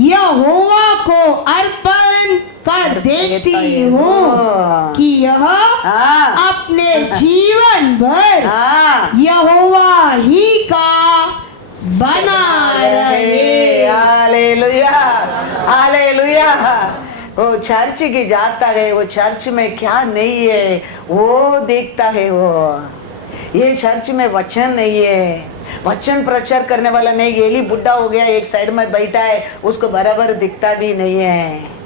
यहोवा को अर्पण कर देखती हूँ कि यह हाँ। अपने जीवन भर हाँ यहोवा ही का बना रहे। Hallelujah hallelujah. वो चर्च की जाता है, वो चर्च में क्या नहीं है वो देखता है। वो ये चर्च में वचन नहीं है, वचन प्रचार करने वाला नहीं। ये बुढ़ा हो गया, एक साइड में बैठा है, उसको बराबर दिखता भी नहीं है।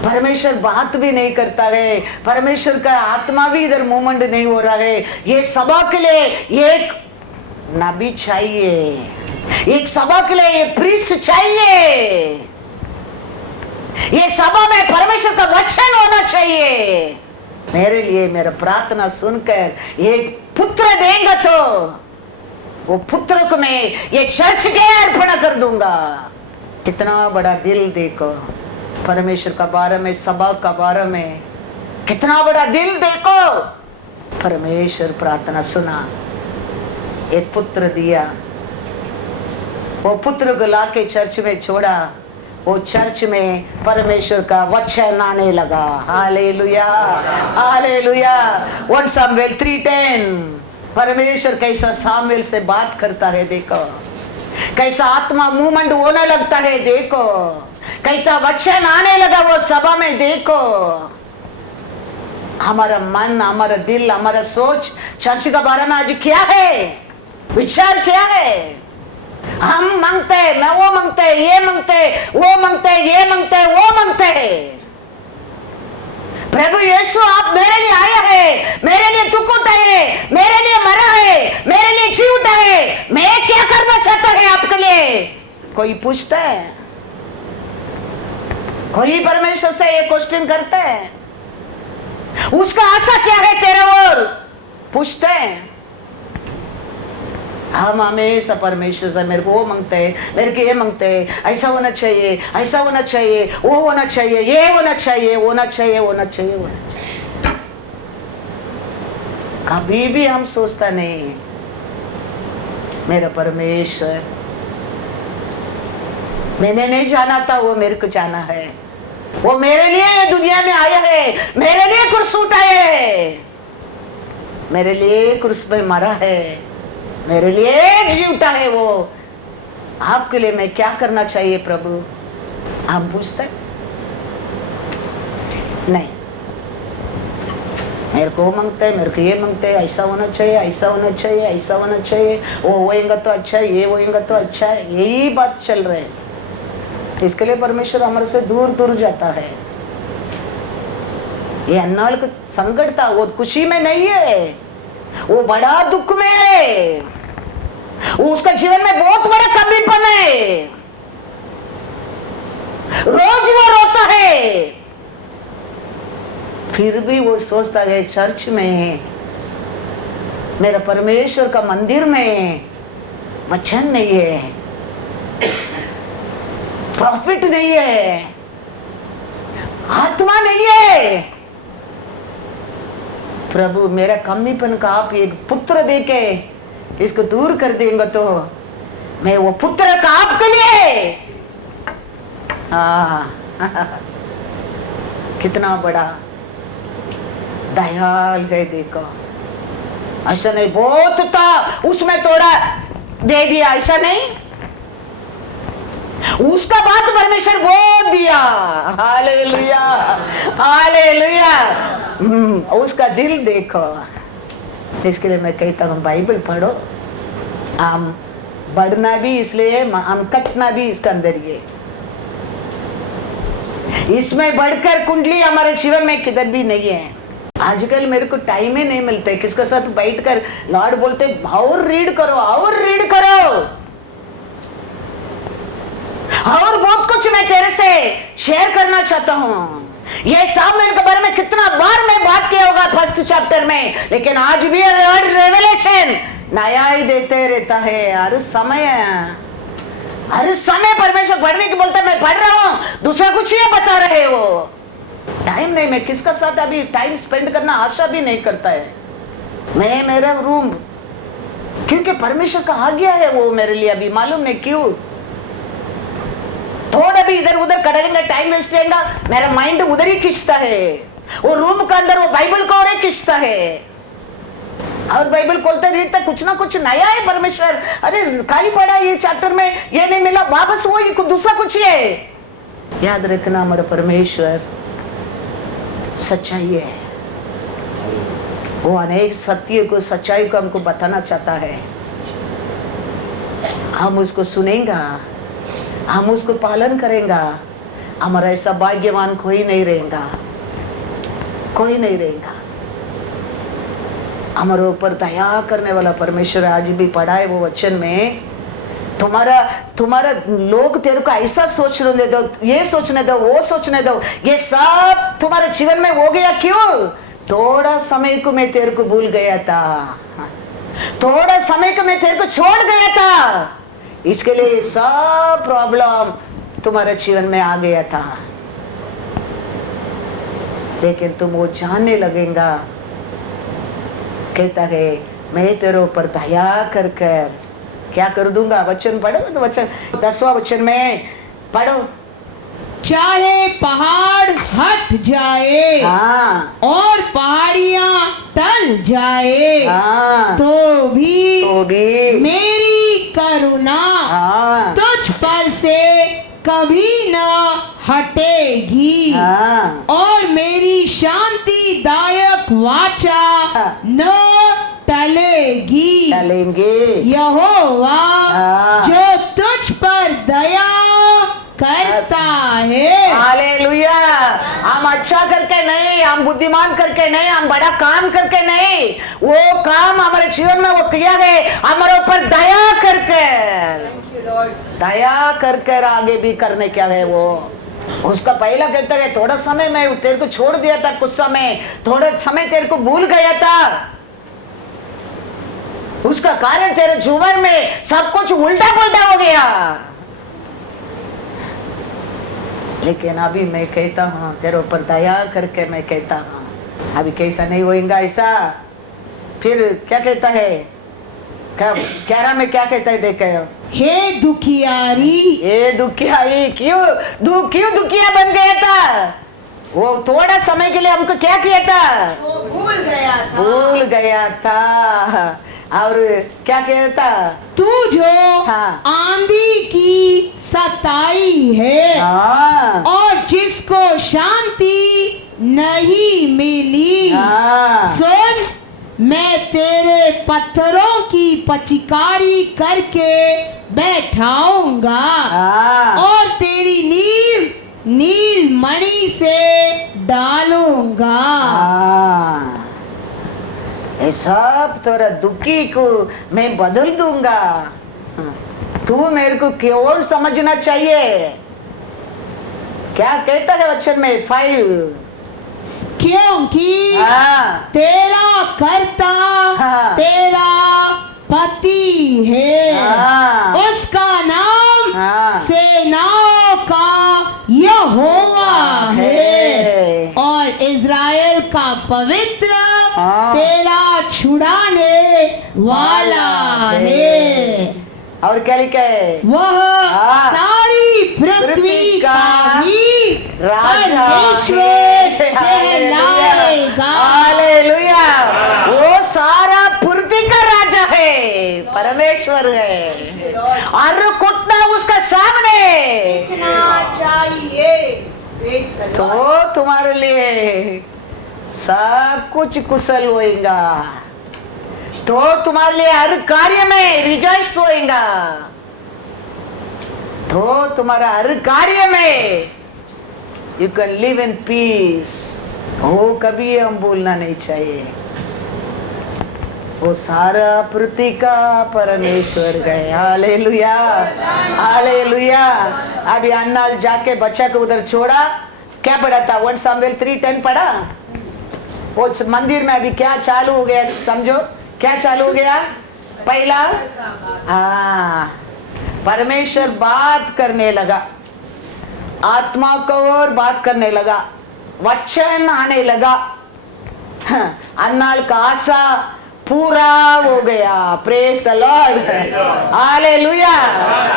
परमेश्वर बात भी नहीं करता है, परमेश्वर का आत्मा भी इधर मूवमेंट नहीं हो रहा है। ये सभा के लिए एक नबी चाहिए, एक सभा के लिए ये प्रीस्ट चाहिए। ये सभा में परमेश्वर का वचन होना चाहिए। मेरे लिए मेरा प्रार्थना सुनकर एक पुत्र देंगे तो वो पुत्र को मैं ये चर्च के अर्पण कर दूंगा। कितना बड़ा दिल देखो परमेश्वर का बारे में, सभा का बारे में कितना बड़ा दिल देखो। परमेश्वर प्रार्थना सुना, एक पुत्र दिया, वो पुत्र को लाके चर्च में छोड़ा। वो चर्च में परमेश्वर का वचन आने लगा। Hallelujah hallelujah. 1 सामुएल 3:10 परमेश्वर कैसा सामुएल से बात करता है देखो, कैसा आत्मा मूवमेंट होने लगता है देखो, कैसा वचन आने लगा वो सभा में देखो। हमारा मन, हमारा दिल, हमारा सोच चर्च के बारे में आज क्या है, विचार क्या है। हम मांगते हैं, मैं वो मांगते हैं, ये मांगते हैं, वो मांगते हैं, ये मांगते हैं, वो मांगते हैं। प्रभु यीशु आप मेरे लिए आया है, मेरे लिए दुख उठाए, मेरे लिए मरा है, मेरे लिए जी उठा है, मैं क्या करना चाहता है आपके लिए। कोई पूछता है, कोई परमेश्वर से ये क्वेश्चन करता है, उसका आशा क्या है तेरे ओर, पूछते हैं। हम हमेशा परमेश्वर से मेरे को वो मांगते हैं, मेरे को ये मांगते हैं, ऐसा होना चाहिए, ऐसा होना चाहिए, वो होना चाहिए, ये होना चाहिए, होना चाहिए, होना चाहिए, होना चाहिए। कभी भी हम सोचता नहीं मेरा परमेश्वर, मैंने नहीं जाना था, वो मेरे को जाना है। वो मेरे लिए ये दुनिया में आया है, मेरे लिए क्रूस उठाया है, मेरे लिए क्रूस पे मरा है, मेरे लिए जीवता है। वो आपके लिए मैं क्या करना चाहिए प्रभु, आप पूछते नहीं। मेरे को मांगते हैं, मेरे को ये मांगते हैं, ऐसा होना चाहिए, ऐसा होना चाहिए, ऐसा होना चाहिए, वो होएगा तो अच्छा है, ये होएगा तो अच्छा है, यही बात चल रही है। इसके लिए परमेश्वर हमारे से दूर दूर जाता है। ये अन्नाल का संकट था, वो खुशी में नहीं है, वो बड़ा दुख में है, उसका जीवन में बहुत बड़ा कमीपन है, रोज वो रोता है, फिर भी वो सोचता है चर्च में, मेरा परमेश्वर का मंदिर में वचन नहीं है, प्रॉफिट नहीं है, आत्मा नहीं है। प्रभु मेरा कमीपन का आप एक पुत्र देके इसको दूर कर देंगे तो मैं वो पुत्र का आपके लिए कितना बड़ा दयाल है देखो। ऐसा नहीं बहुत था उसमें थोड़ा दे दिया, ऐसा नहीं, उसका बात परमेश्वर बोल दिया। Hallelujah hallelujah. उसका दिल देखो। इसके लिए मैं कहता हूँ बाइबल पढ़ो, हम बढ़ना भी इसलिए, हम कटना भी इसके अंदर ये, इसमें बढ़कर कुंडली हमारे जीवन में किधर भी नहीं है। आजकल मेरे को टाइम ही नहीं मिलता है किसके साथ बैठकर लॉर्ड बोलते और रीड करो, और रीड करो, और बहुत कुछ मैं तेरे से शेयर करना चाहता हूँ। ये सामुएल के बारे में कितना बार मैं बात किया होगा फर्स्ट चैप्टर में, लेकिन आज भी रेवलेशन नया ही देते रहता है। हर समय परमेश्वर पढ़ने की बोलता है, मैं पढ़ रहा हूँ, दूसरा कुछ ही बता रहे हो। टाइम नहीं, मैं किसका साथ अभी टाइम स्पेंड करना आशा भी नहीं करता है। मैं मेरा रूम, क्योंकि परमेश्वर का आ गया है वो मेरे लिए, अभी मालूम नहीं क्यों थोड़ा भी इधर उधर करेंगे, टाइम वेस्ट रहेगा, मेरा माइंड उधर ही खींचता है। वो रूम के अंदर वो बाइबल को और खींचता है, और बाइबल खोलते रीडते कुछ ना कुछ नया है परमेश्वर। अरे खाली पड़ा ये चैप्टर में, ये नहीं मिला, वापस वो ही दूसरा कुछ ही है। याद रखना हमारा परमेश्वर सच्चाई है, वो अनेक सत्य को, सच्चाई को हमको बताना चाहता है। हम उसको सुनेंगा, हम उसको पालन करेंगा, हमारा ऐसा भाग्यवान कोई नहीं रहेगा, कोई नहीं रहेगा। हमारे ऊपर दया करने वाला परमेश्वर आज भी पढ़ा है वो वचन में, तुम्हारा लोग तेरे को ऐसा सोचने दो, ये सोचने दो, वो सोचने दो, ये सब तुम्हारे जीवन में हो गया क्यों? थोड़ा समय को मैं तेरे को भूल गया था, थोड़ा समय को मैं तेरे को छोड़ गया था, इसके लिए सब प्रॉब्लम तुम्हारे जीवन में आ गया था। लेकिन तुम वो जानने लगेगा, कहता है मैं तेरे ऊपर दया करके क्या कर दूंगा। वचन पढ़ो तो वचन 10वां वचन में पढ़ो। चाहे पहाड़ हट जाए, हाँ, और पहाड़ियां टल जाए, हाँ, तो भी मेरी करुणा हाँ, तुझ पर से कभी न हटेगी, हाँ, और मेरी शांतिदायक वाचा न टलेगी। चलेंगे यहोवा हाँ। जो तुझ पर दया करता है। हालेलुया। हम अच्छा करके नहीं, हम बुद्धिमान करके नहीं, हम बड़ा काम करके नहीं, वो काम हमारे जीवन में वो किया है हमारे ऊपर दया करके, दया करके आगे भी करने क्या है वो। उसका पहला कहता है थोड़ा समय में तेरे को छोड़ दिया था, कुछ समय, थोड़ा समय तेरे को भूल गया था, उसका कारण तेरे जीवन में सब कुछ उल्टा पुल्टा हो गया। लेकिन अभी मैं कहता हूँ तेरे ऊपर दया करके मैं कहता हूँ अभी कैसा नहीं होएगा ऐसा। फिर क्या कहता है, क्या 11 में क्या कहता है देखे, हे दुखियारी, ये दुखियारी क्यों दुखिया बन गया था? वो थोड़ा समय के लिए हमको क्या किया था? वो भूल गया था। और क्या कहता, तू जो हाँ। आंधी की सताई है, हाँ, और जिसको शांति नहीं मिली, हाँ, सुन, मैं तेरे पत्थरों की पचिकारी करके बैठाऊंगा, हाँ, और तेरी नील मणि से डालूंगा। हाँ। ये सब तेरा दुखी को मैं बदल दूंगा। तू मेरे को क्यों समझना चाहिए? क्या कहता है वचन में 5, क्योंकि हाँ, तेरा कर्ता हाँ। तेरा पति है, हाँ। उसका नाम हाँ। सेनाओं का यहोवा है, और इज़राइल का पवित्र हाँ। तेरा छुड़ाने वाला है। और क्या लिखा है? वह हाँ। सारी पृथ्वी का भी परमेश्वर कहलाएगा। हालेलुया। वो सारा पृथ्वी का राजा है, परमेश्वर है, और घुटना उसका सामने दिखना चाहिए। तो तुम्हारे लिए सब कुछ कुशल होएगा, तो तुम्हारे लिए हर कार्य में रिजॉइस होएगा, तो तुम्हारा हर कार्य में you can live in peace. वो कभी हम बोलना नहीं चाहिए, वो सारा पृथ्वी का परमेश्वर है। Hallelujah, hallelujah. अभी अन्नाल जाके बच्चा को उधर छोड़ा, क्या पढ़ा था? 1 सामुएल 3:10 पढ़ा। वो मंदिर में अभी क्या चालू हो गया, समझो क्या चालू हो गया? पहला, हाँ, परमेश्वर बात करने लगा, आत्मा को और बात करने लगा, वचन आने लगा, अन्नाल का आशा पूरा हो गया। Praise the Lord, hallelujah.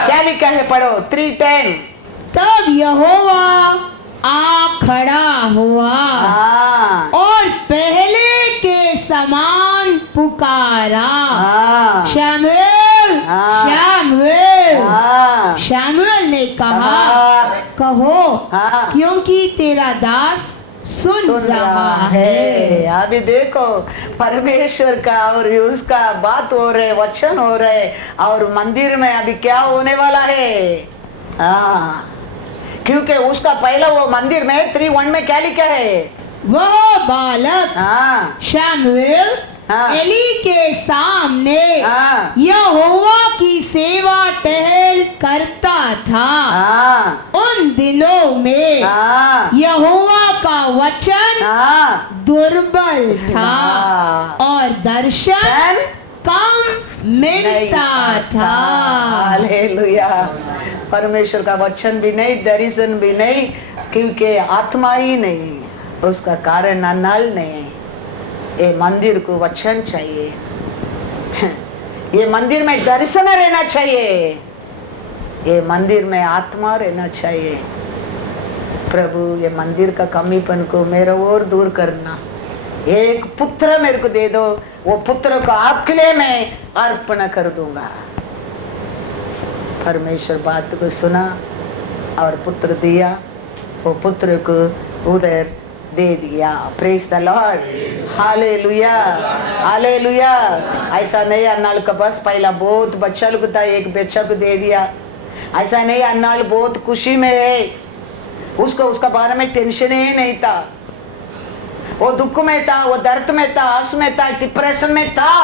क्या लिखा है? पढ़ो 3:10। तब यहोवा आ खड़ा हुआ हाँ और पहले के समान पुकारा, हाँ शमूएल, हाँ। शमूएल। हाँ शमूएल ने कहा, कहो, हाँ। क्योंकि तेरा दास सुन रहा है। अभी देखो परमेश्वर का और उसका बात हो रहे, वचन हो रहे, और मंदिर में अभी क्या होने वाला है। हाँ क्योंकि उसका पहला वो मंदिर में 3:1 में क्या लिखा है, वह बालक हाँ शमूएल हाँ। एली के सामने हाँ। यहोवा की सेवा टहल करता था। हाँ उन दिनों में हाँ यहोवा का वचन हाँ दुर्बल था हाँ। और दर्शन कम मिलता था। हालेलुया। परमेश्वर का वचन भी नहीं, दर्शन भी नहीं, क्योंकि आत्मा ही नहीं, उसका कारण अनाल नहीं। ये मंदिर को वचन चाहिए, ये मंदिर में दर्शन रहना चाहिए, ये मंदिर में आत्मा रहना चाहिए। प्रभु ये मंदिर का कमीपन को मेरे और दूर करना, एक पुत्र मेरे को दे दो, वो पुत्र को आपके लिए मैं अर्पण कर दूंगा। परमेश्वर बात को सुना और पुत्र दिया, वो पुत्र को उधर दे दिया। Praise the Lord, hallelujah hallelujah. ऐसा नहीं अन्नाल का बस पहला बहुत बच्चा लोग था, एक बच्चा को दे दिया। ऐसा नहीं, अन्नाल बहुत खुशी में है, उसको उसका बारे में टेंशन ही नहीं था, वो दुख में था, वो दर्द में था, आंसू में था, डिप्रेशन में था,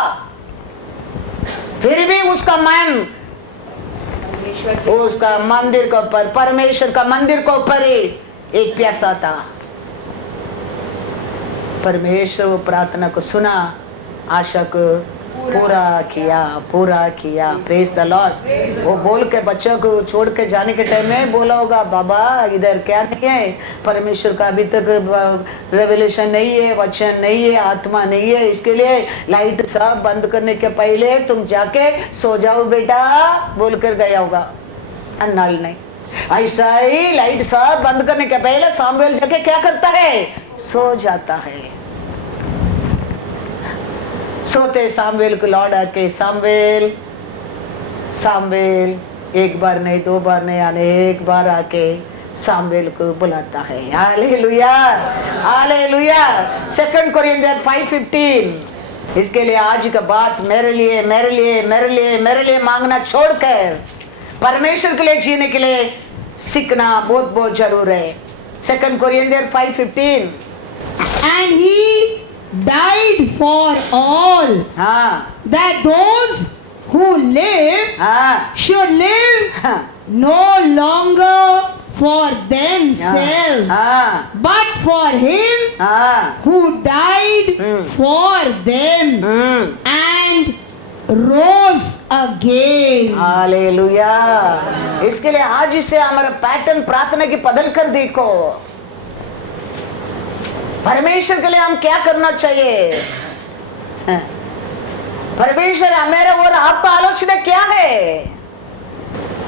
फिर भी उसका मन उसका मंदिर के ऊपर, परमेश्वर का मंदिर के ऊपर ही एक प्यासा था। परमेश्वर वो प्रार्थना को सुना, आशा को पूरा किया। Praise the Lord. वो बोल के बच्चों को छोड़ के जाने के टाइम में बोला होगा, बाबा इधर क्या नहीं है, परमेश्वर का अभी तक रेवलेशन नहीं है, वचन नहीं है, आत्मा नहीं है, इसके लिए लाइट सब बंद करने के पहले तुम जाके सो जाओ बेटा, बोल कर गया होगा। अन्नाल नहीं, ऐसा ही लाइट सब बंद करने के पहले सामुएल जाके क्या करता है, सो जाता है। सोते सामुएल को लौट आके, सामुएल एक बार नहीं, दो बार नहीं, अनेक बार आके सामुएल को बुलाता है। Hallelujah hallelujah. 2 कोरिन्थियर 5:15। इसके लिए आज का बात मेरे लिए मांगना छोड़कर परमेश्वर के लिए जीने के लिए सीखना बहुत बहुत जरूर है। 2 कोरिन्थियर 5:15। And he died for all, हाँ that those who live हाँ should live हाँ no longer for themselves, हाँ but for him हाँ who died for them and rose again. Hallelujah. इसके लिए आज इसे हमारा पैटर्न प्रार्थना की बदल कर देखो। परमेश्वर के लिए हम क्या करना चाहिए, परमेश्वर हमारे और आपका आलोचना क्या है।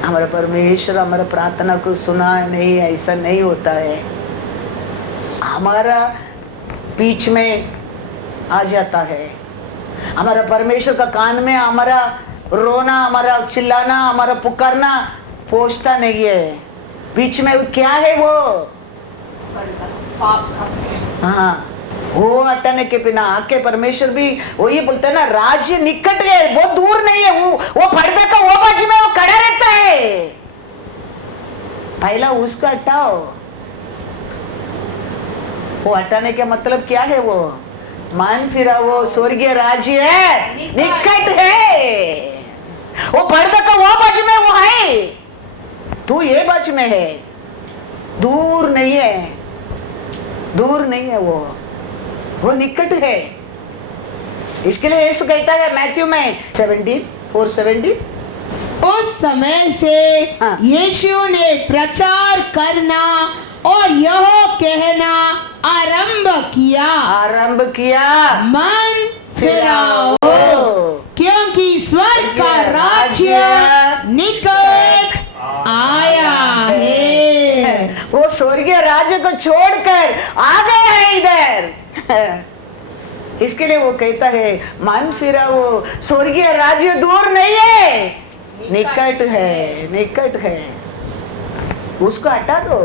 हमारा परमेश्वर हमारा प्रार्थना को सुना नहीं, ऐसा नहीं होता है, हमारा बीच में आ जाता है। हमारा परमेश्वर का कान में हमारा रोना, हमारा चिल्लाना, हमारा पुकारना पहुंचता नहीं है। बीच में क्या है वो, हाँ वो हटाने के बिना आके परमेश्वर भी वही बोलते हैं ना, राज्य निकट है, बहुत दूर नहीं है, वो पर्दे का वो बाजू में वो खड़ा रहता है, पहला उसका हटाओ। वो हटाने का मतलब क्या है, वो मान फिरा, वो स्वर्गीय राज्य है, निकट है, वो पर्दे का वो बाजू में वो है, तू ये बाजू में है, दूर नहीं है, दूर नहीं है, वो निकट है। इसके लिए यीशु कहता है मैथ्यू में 4:70। उस समय से हाँ। यीशु ने प्रचार करना और यह कहना आरंभ किया, मन फिराओ, क्योंकि स्वर्ग का राज्य निकट आया है। स्वर्गीय राज्य को छोड़कर आ गया है इधर। इसके लिए वो कहता है मन फिरा, वो स्वर्गीय राज्य दूर नहीं है, निकट है, निकट है। उसको हटा दो,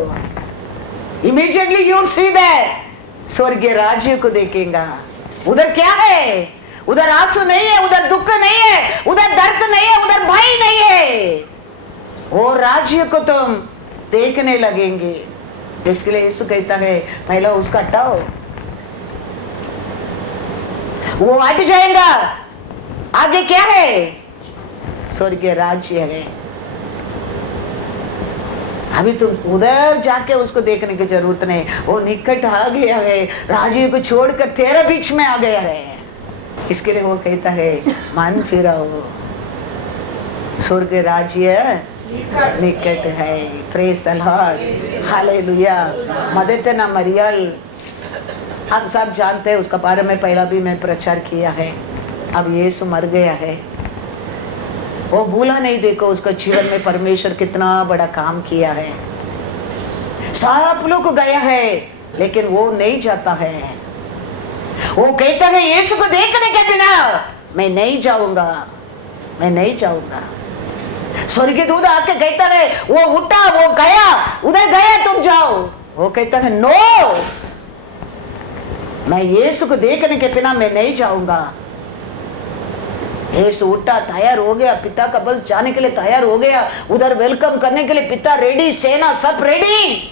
इमीडिएटली यू सी दैट स्वर्गीय राज्य को देखेगा। उधर क्या है? उधर आंसू नहीं है, उधर दुख नहीं है, उधर दर्द नहीं है, उधर भय नहीं है। वो राज्य को तुम देखने लगेंगे। इसके लिए यीशु कहता है पहला उसका हटाओ, वो हट जाएगा। आगे क्या है? स्वर्गीय राज्य है। अभी तुम उधर जाके उसको देखने की जरूरत नहीं, वो निकट आ गया है, राज्य को छोड़कर तेरे बीच में आ गया है। इसके लिए वो कहता है मन फिराओ, स्वर्गीय राज्य निकट है। Praise the Lord, hallelujah. मदद मरियल आप सब जानते हैं, उसका बारे में पहला भी मैं प्रचार किया है। अब यीशु मर गया है, वो भूला नहीं। देखो उसका जीवन में परमेश्वर कितना बड़ा काम किया है। सब लोग गया है लेकिन वो नहीं जाता है। वो कहता है यीशु को देखने के बिना मैं नहीं जाऊंगा, मैं नहीं जाऊंगा। स्वर्गीय दूत आके कहता है वो उठा, वो गया, उधर गया, तुम जाओ। वो कहता है नो, मैं यीशु को देखने के बिना मैं नहीं जाऊंगा। यीशु उठा, तैयार हो गया, पिता का बस जाने के लिए तैयार हो गया। उधर वेलकम करने के लिए पिता रेडी, सेना सब रेडी।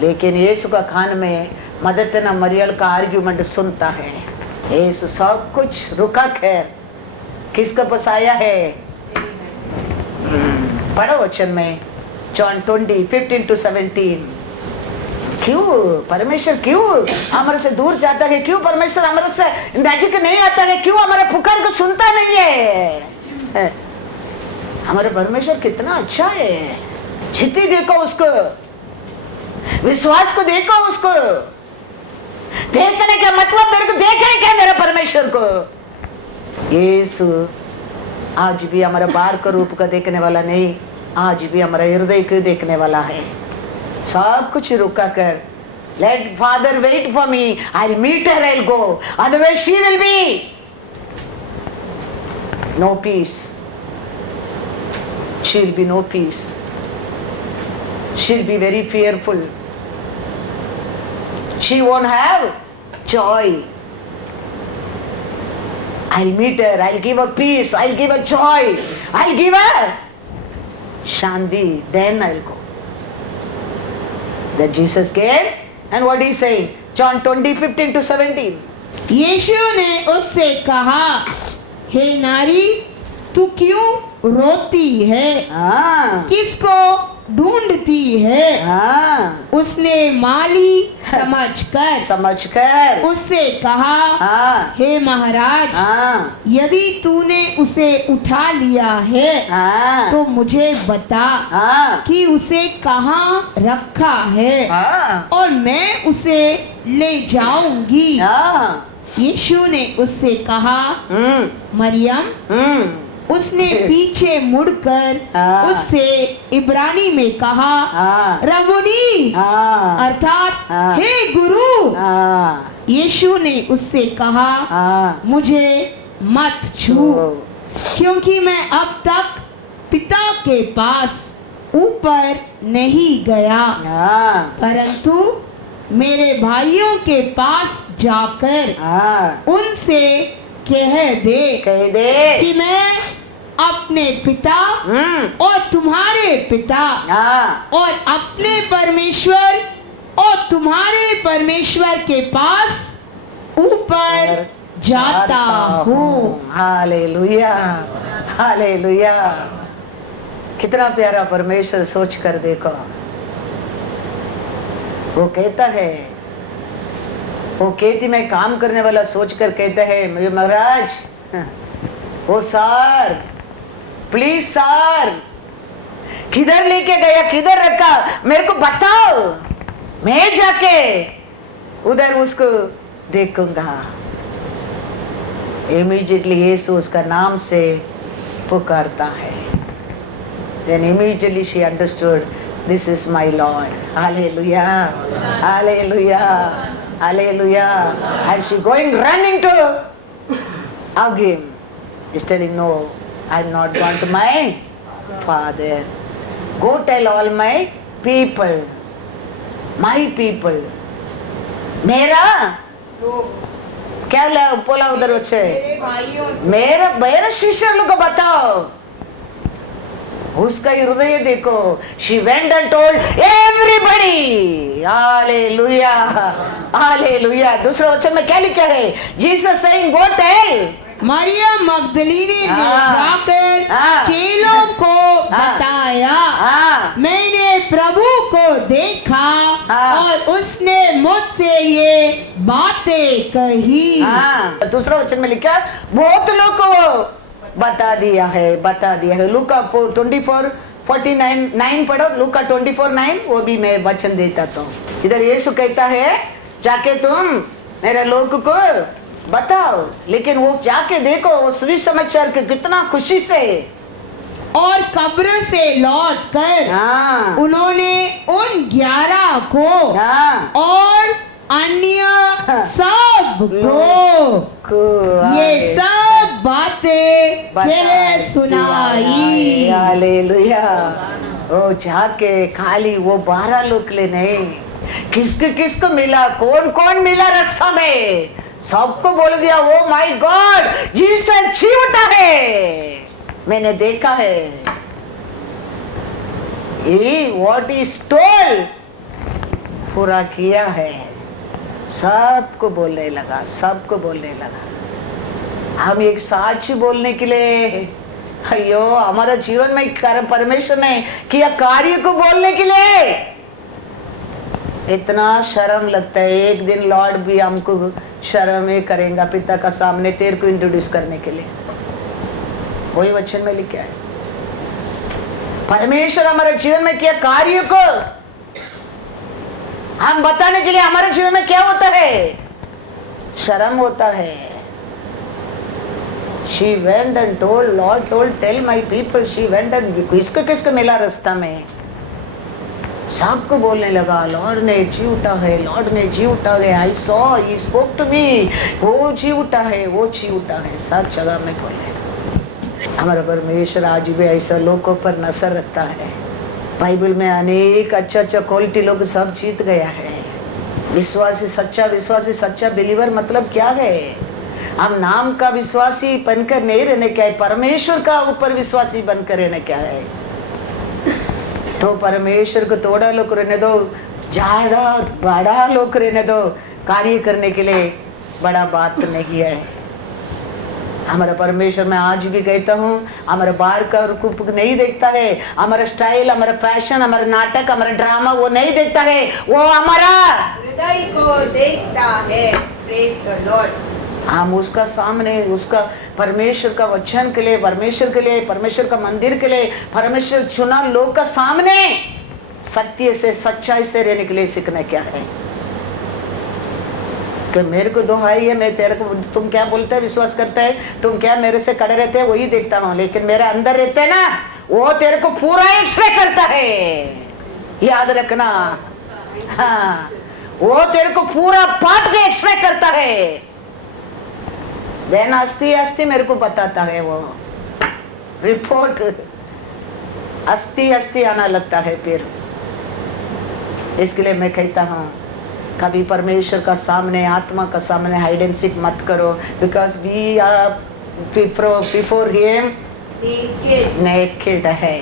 लेकिन यीशु का कान में मदद मरियल का आर्ग्यूमेंट सुनता है। यीशु सब कुछ रुका, खैर किसका पास आया है? पढ़ो वचन में, जॉन 20:15-17। क्यों परमेश्वर क्यों हमारे से दूर जाता है? क्यों परमेश्वर हमारे से नजदीक नहीं आता है? क्यों हमारे पुकार को सुनता नहीं है? हमारे परमेश्वर कितना अच्छा है। चिट्ठी देखो उसको, विश्वास को देखो उसको। देखने का मतलब मेरे को देखने का, मेरे परमेश्वर को। यीशु आज भी हमारा बाहर का रूप का देखने वाला नहीं, आज भी हमारा हृदय को देखने वाला है। सब कुछ रुका कर, let father wait for me, I will meet her, I will go, otherwise she will be no peace, she will be no peace, she will be very fearful, she won't have joy. I'll meet her, I'll give her peace, I'll give her joy, I'll give her shanti, then I'll go. That Jesus came, and what he saying? John 20:15-17. यीशु ने उससे कहा, हे नारी, तू क्यों रोती है? किसको ढूंढती है? उसने माली समझकर उससे कहा, हे महाराज, यदि तूने उसे उठा लिया है तो मुझे बता कि उसे कहाँ रखा है और मैं उसे ले जाऊंगी। यीशु ने उससे कहा, मरियम। उसने पीछे मुड़कर उससे इब्रानी में कहा, रबुनी, अर्थात हे गुरु। यीशु ने उससे कहा, मुझे मत छू, क्योंकि मैं अब तक पिता के पास ऊपर नहीं गया, परंतु मेरे भाइयों के पास जाकर उनसे कह दे कि मैं अपने पिता और तुम्हारे पिता और अपने परमेश्वर और तुम्हारे परमेश्वर के पास ऊपर जाता हूँ। Hallelujah, hallelujah. कितना प्यारा परमेश्वर, सोच कर देखो। वो कहता है, वो खेती में काम करने वाला सोचकर कहता है, मुझे महाराज, ओ सर, प्लीज सर, किधर लेके गया, किधर रखा, मेरे को बताओ, मैं जाके उधर उसको देखूंगा। इमीडिएटली यीशु उसका नाम से पुकारता है। Then immediately she understood This is my Lord. Hallelujah. Hallelujah. Hallelujah. And she going running to hug him. He's telling, no, I'm not gone to my father. Go tell all my people. My people. मेरा क्या बोला उधर बच्चे? मेरे शिष्यों को बताओ. उसका हृदय देखो. She went and told everybody. Hallelujah. Hallelujah. दूसरे वचन में क्या लिखा है? Jesus saying, go tell. Maryam मगदलीनी ने जाकर चेलों को बताया, मैंने प्रभु को देखा और उसने मुझसे ये बातें कही. दूसरा वचन में लिखा, बहुत लोग को बता दिया है. लूका 24:49 पढ़ो. लूका 24:9 वो भी मैं वचन देता हूँ. इधर यीशु कहता है, जाके तुम मेरे लोग को बताओ. लेकिन वो जाके देखो वो सुसमाचार के कितना खुशी से. और कब्र से लौट कर उन्होंने उन 11 को और अन्य सब को ये सब बातें कह सुनाई. हालेलुया. ओ जाके खाली वो 12 लोग ले नहीं, किसको मिला, कौन कौन मिला रास्ता में, सबको बोल दिया, ओ माय गॉड, जीसस जी उठा है, मैंने देखा है. ये व्हाट इज टोल्ड पूरा किया है. सबको बोलने लगा. हम एक साक्षी बोलने के लिए, अयो हमारा जीवन में परमेश्वर ने किया कार्य को बोलने के लिए इतना शर्म लगता है. एक दिन लॉर्ड भी हमको शर्म ही करेगा पिता का सामने तेरे को इंट्रोड्यूस करने के लिए. वही वचन में लिखा है. परमेश्वर हमारे जीवन में किया कार्य को हम बताने के लिए हमारे जीवन में क्या होता है, शर्म होता है. She went and told, Lord told, tell my people. She went and किसको मिला रास्ता में, सबको बोलने लगा, लॉर्ड ने जी उठा है. I saw, he spoke to me. वो जी उठा है. सब जगह में बोलने लगा. हमारा परमेश्वर आज भी ऐसा लोगों पर नजर रखता है. बाइबल में अनेक अच्छा क्वालिटी लोग सब जीत गया है. विश्वासी, सच्चा बिलीवर मतलब क्या है? हम नाम का विश्वासी बनकर नहीं रहने क्या है, परमेश्वर का ऊपर विश्वासी बनकर रहने क्या है. तो परमेश्वर को थोड़ा लोग रहने दो, ज्यादा बड़ा लोग रहने दो. कार्य करने के लिए बड़ा बात नहीं है. हमारा परमेश्वर मैं आज भी कहता हूँ, हमारा बाहर का रूप नहीं देखता है, हमारा स्टाइल, हमारा फैशन, हमारा नाटक, हमारा ड्रामा वो नहीं देखता है, वो हमारा हृदय को देखता है. Praise the Lord. हम उसका सामने, उसका परमेश्वर का वचन के लिए, परमेश्वर का मंदिर के लिए, परमेश्वर चुना लोग का सामने सत्य से, सच्चाई से रहने के लिए सीखना क्या है. कि मेरे को दुहाई है, मैं तेरे को, तुम क्या बोलते है, विश्वास करता है, तुम क्या मेरे से खड़े रहते हैं वही देखता हूँ, लेकिन मेरे अंदर रहते हैं ना, वो तेरे को पूरा एक्सपेक्ट करता है. याद रखना. हाँ, वो तेरे को पूरा पार्ट में एक्सपेक्ट करता है. देन अस्ती मेरे को बताता है, वो रिपोर्ट अस्ती आना लगता है फिर. इसके लिए मैं कहता हूँ, कभी परमेश्वर का सामने, आत्मा का सामने हाइड एंड सीक मत करो. Because we are before him naked है.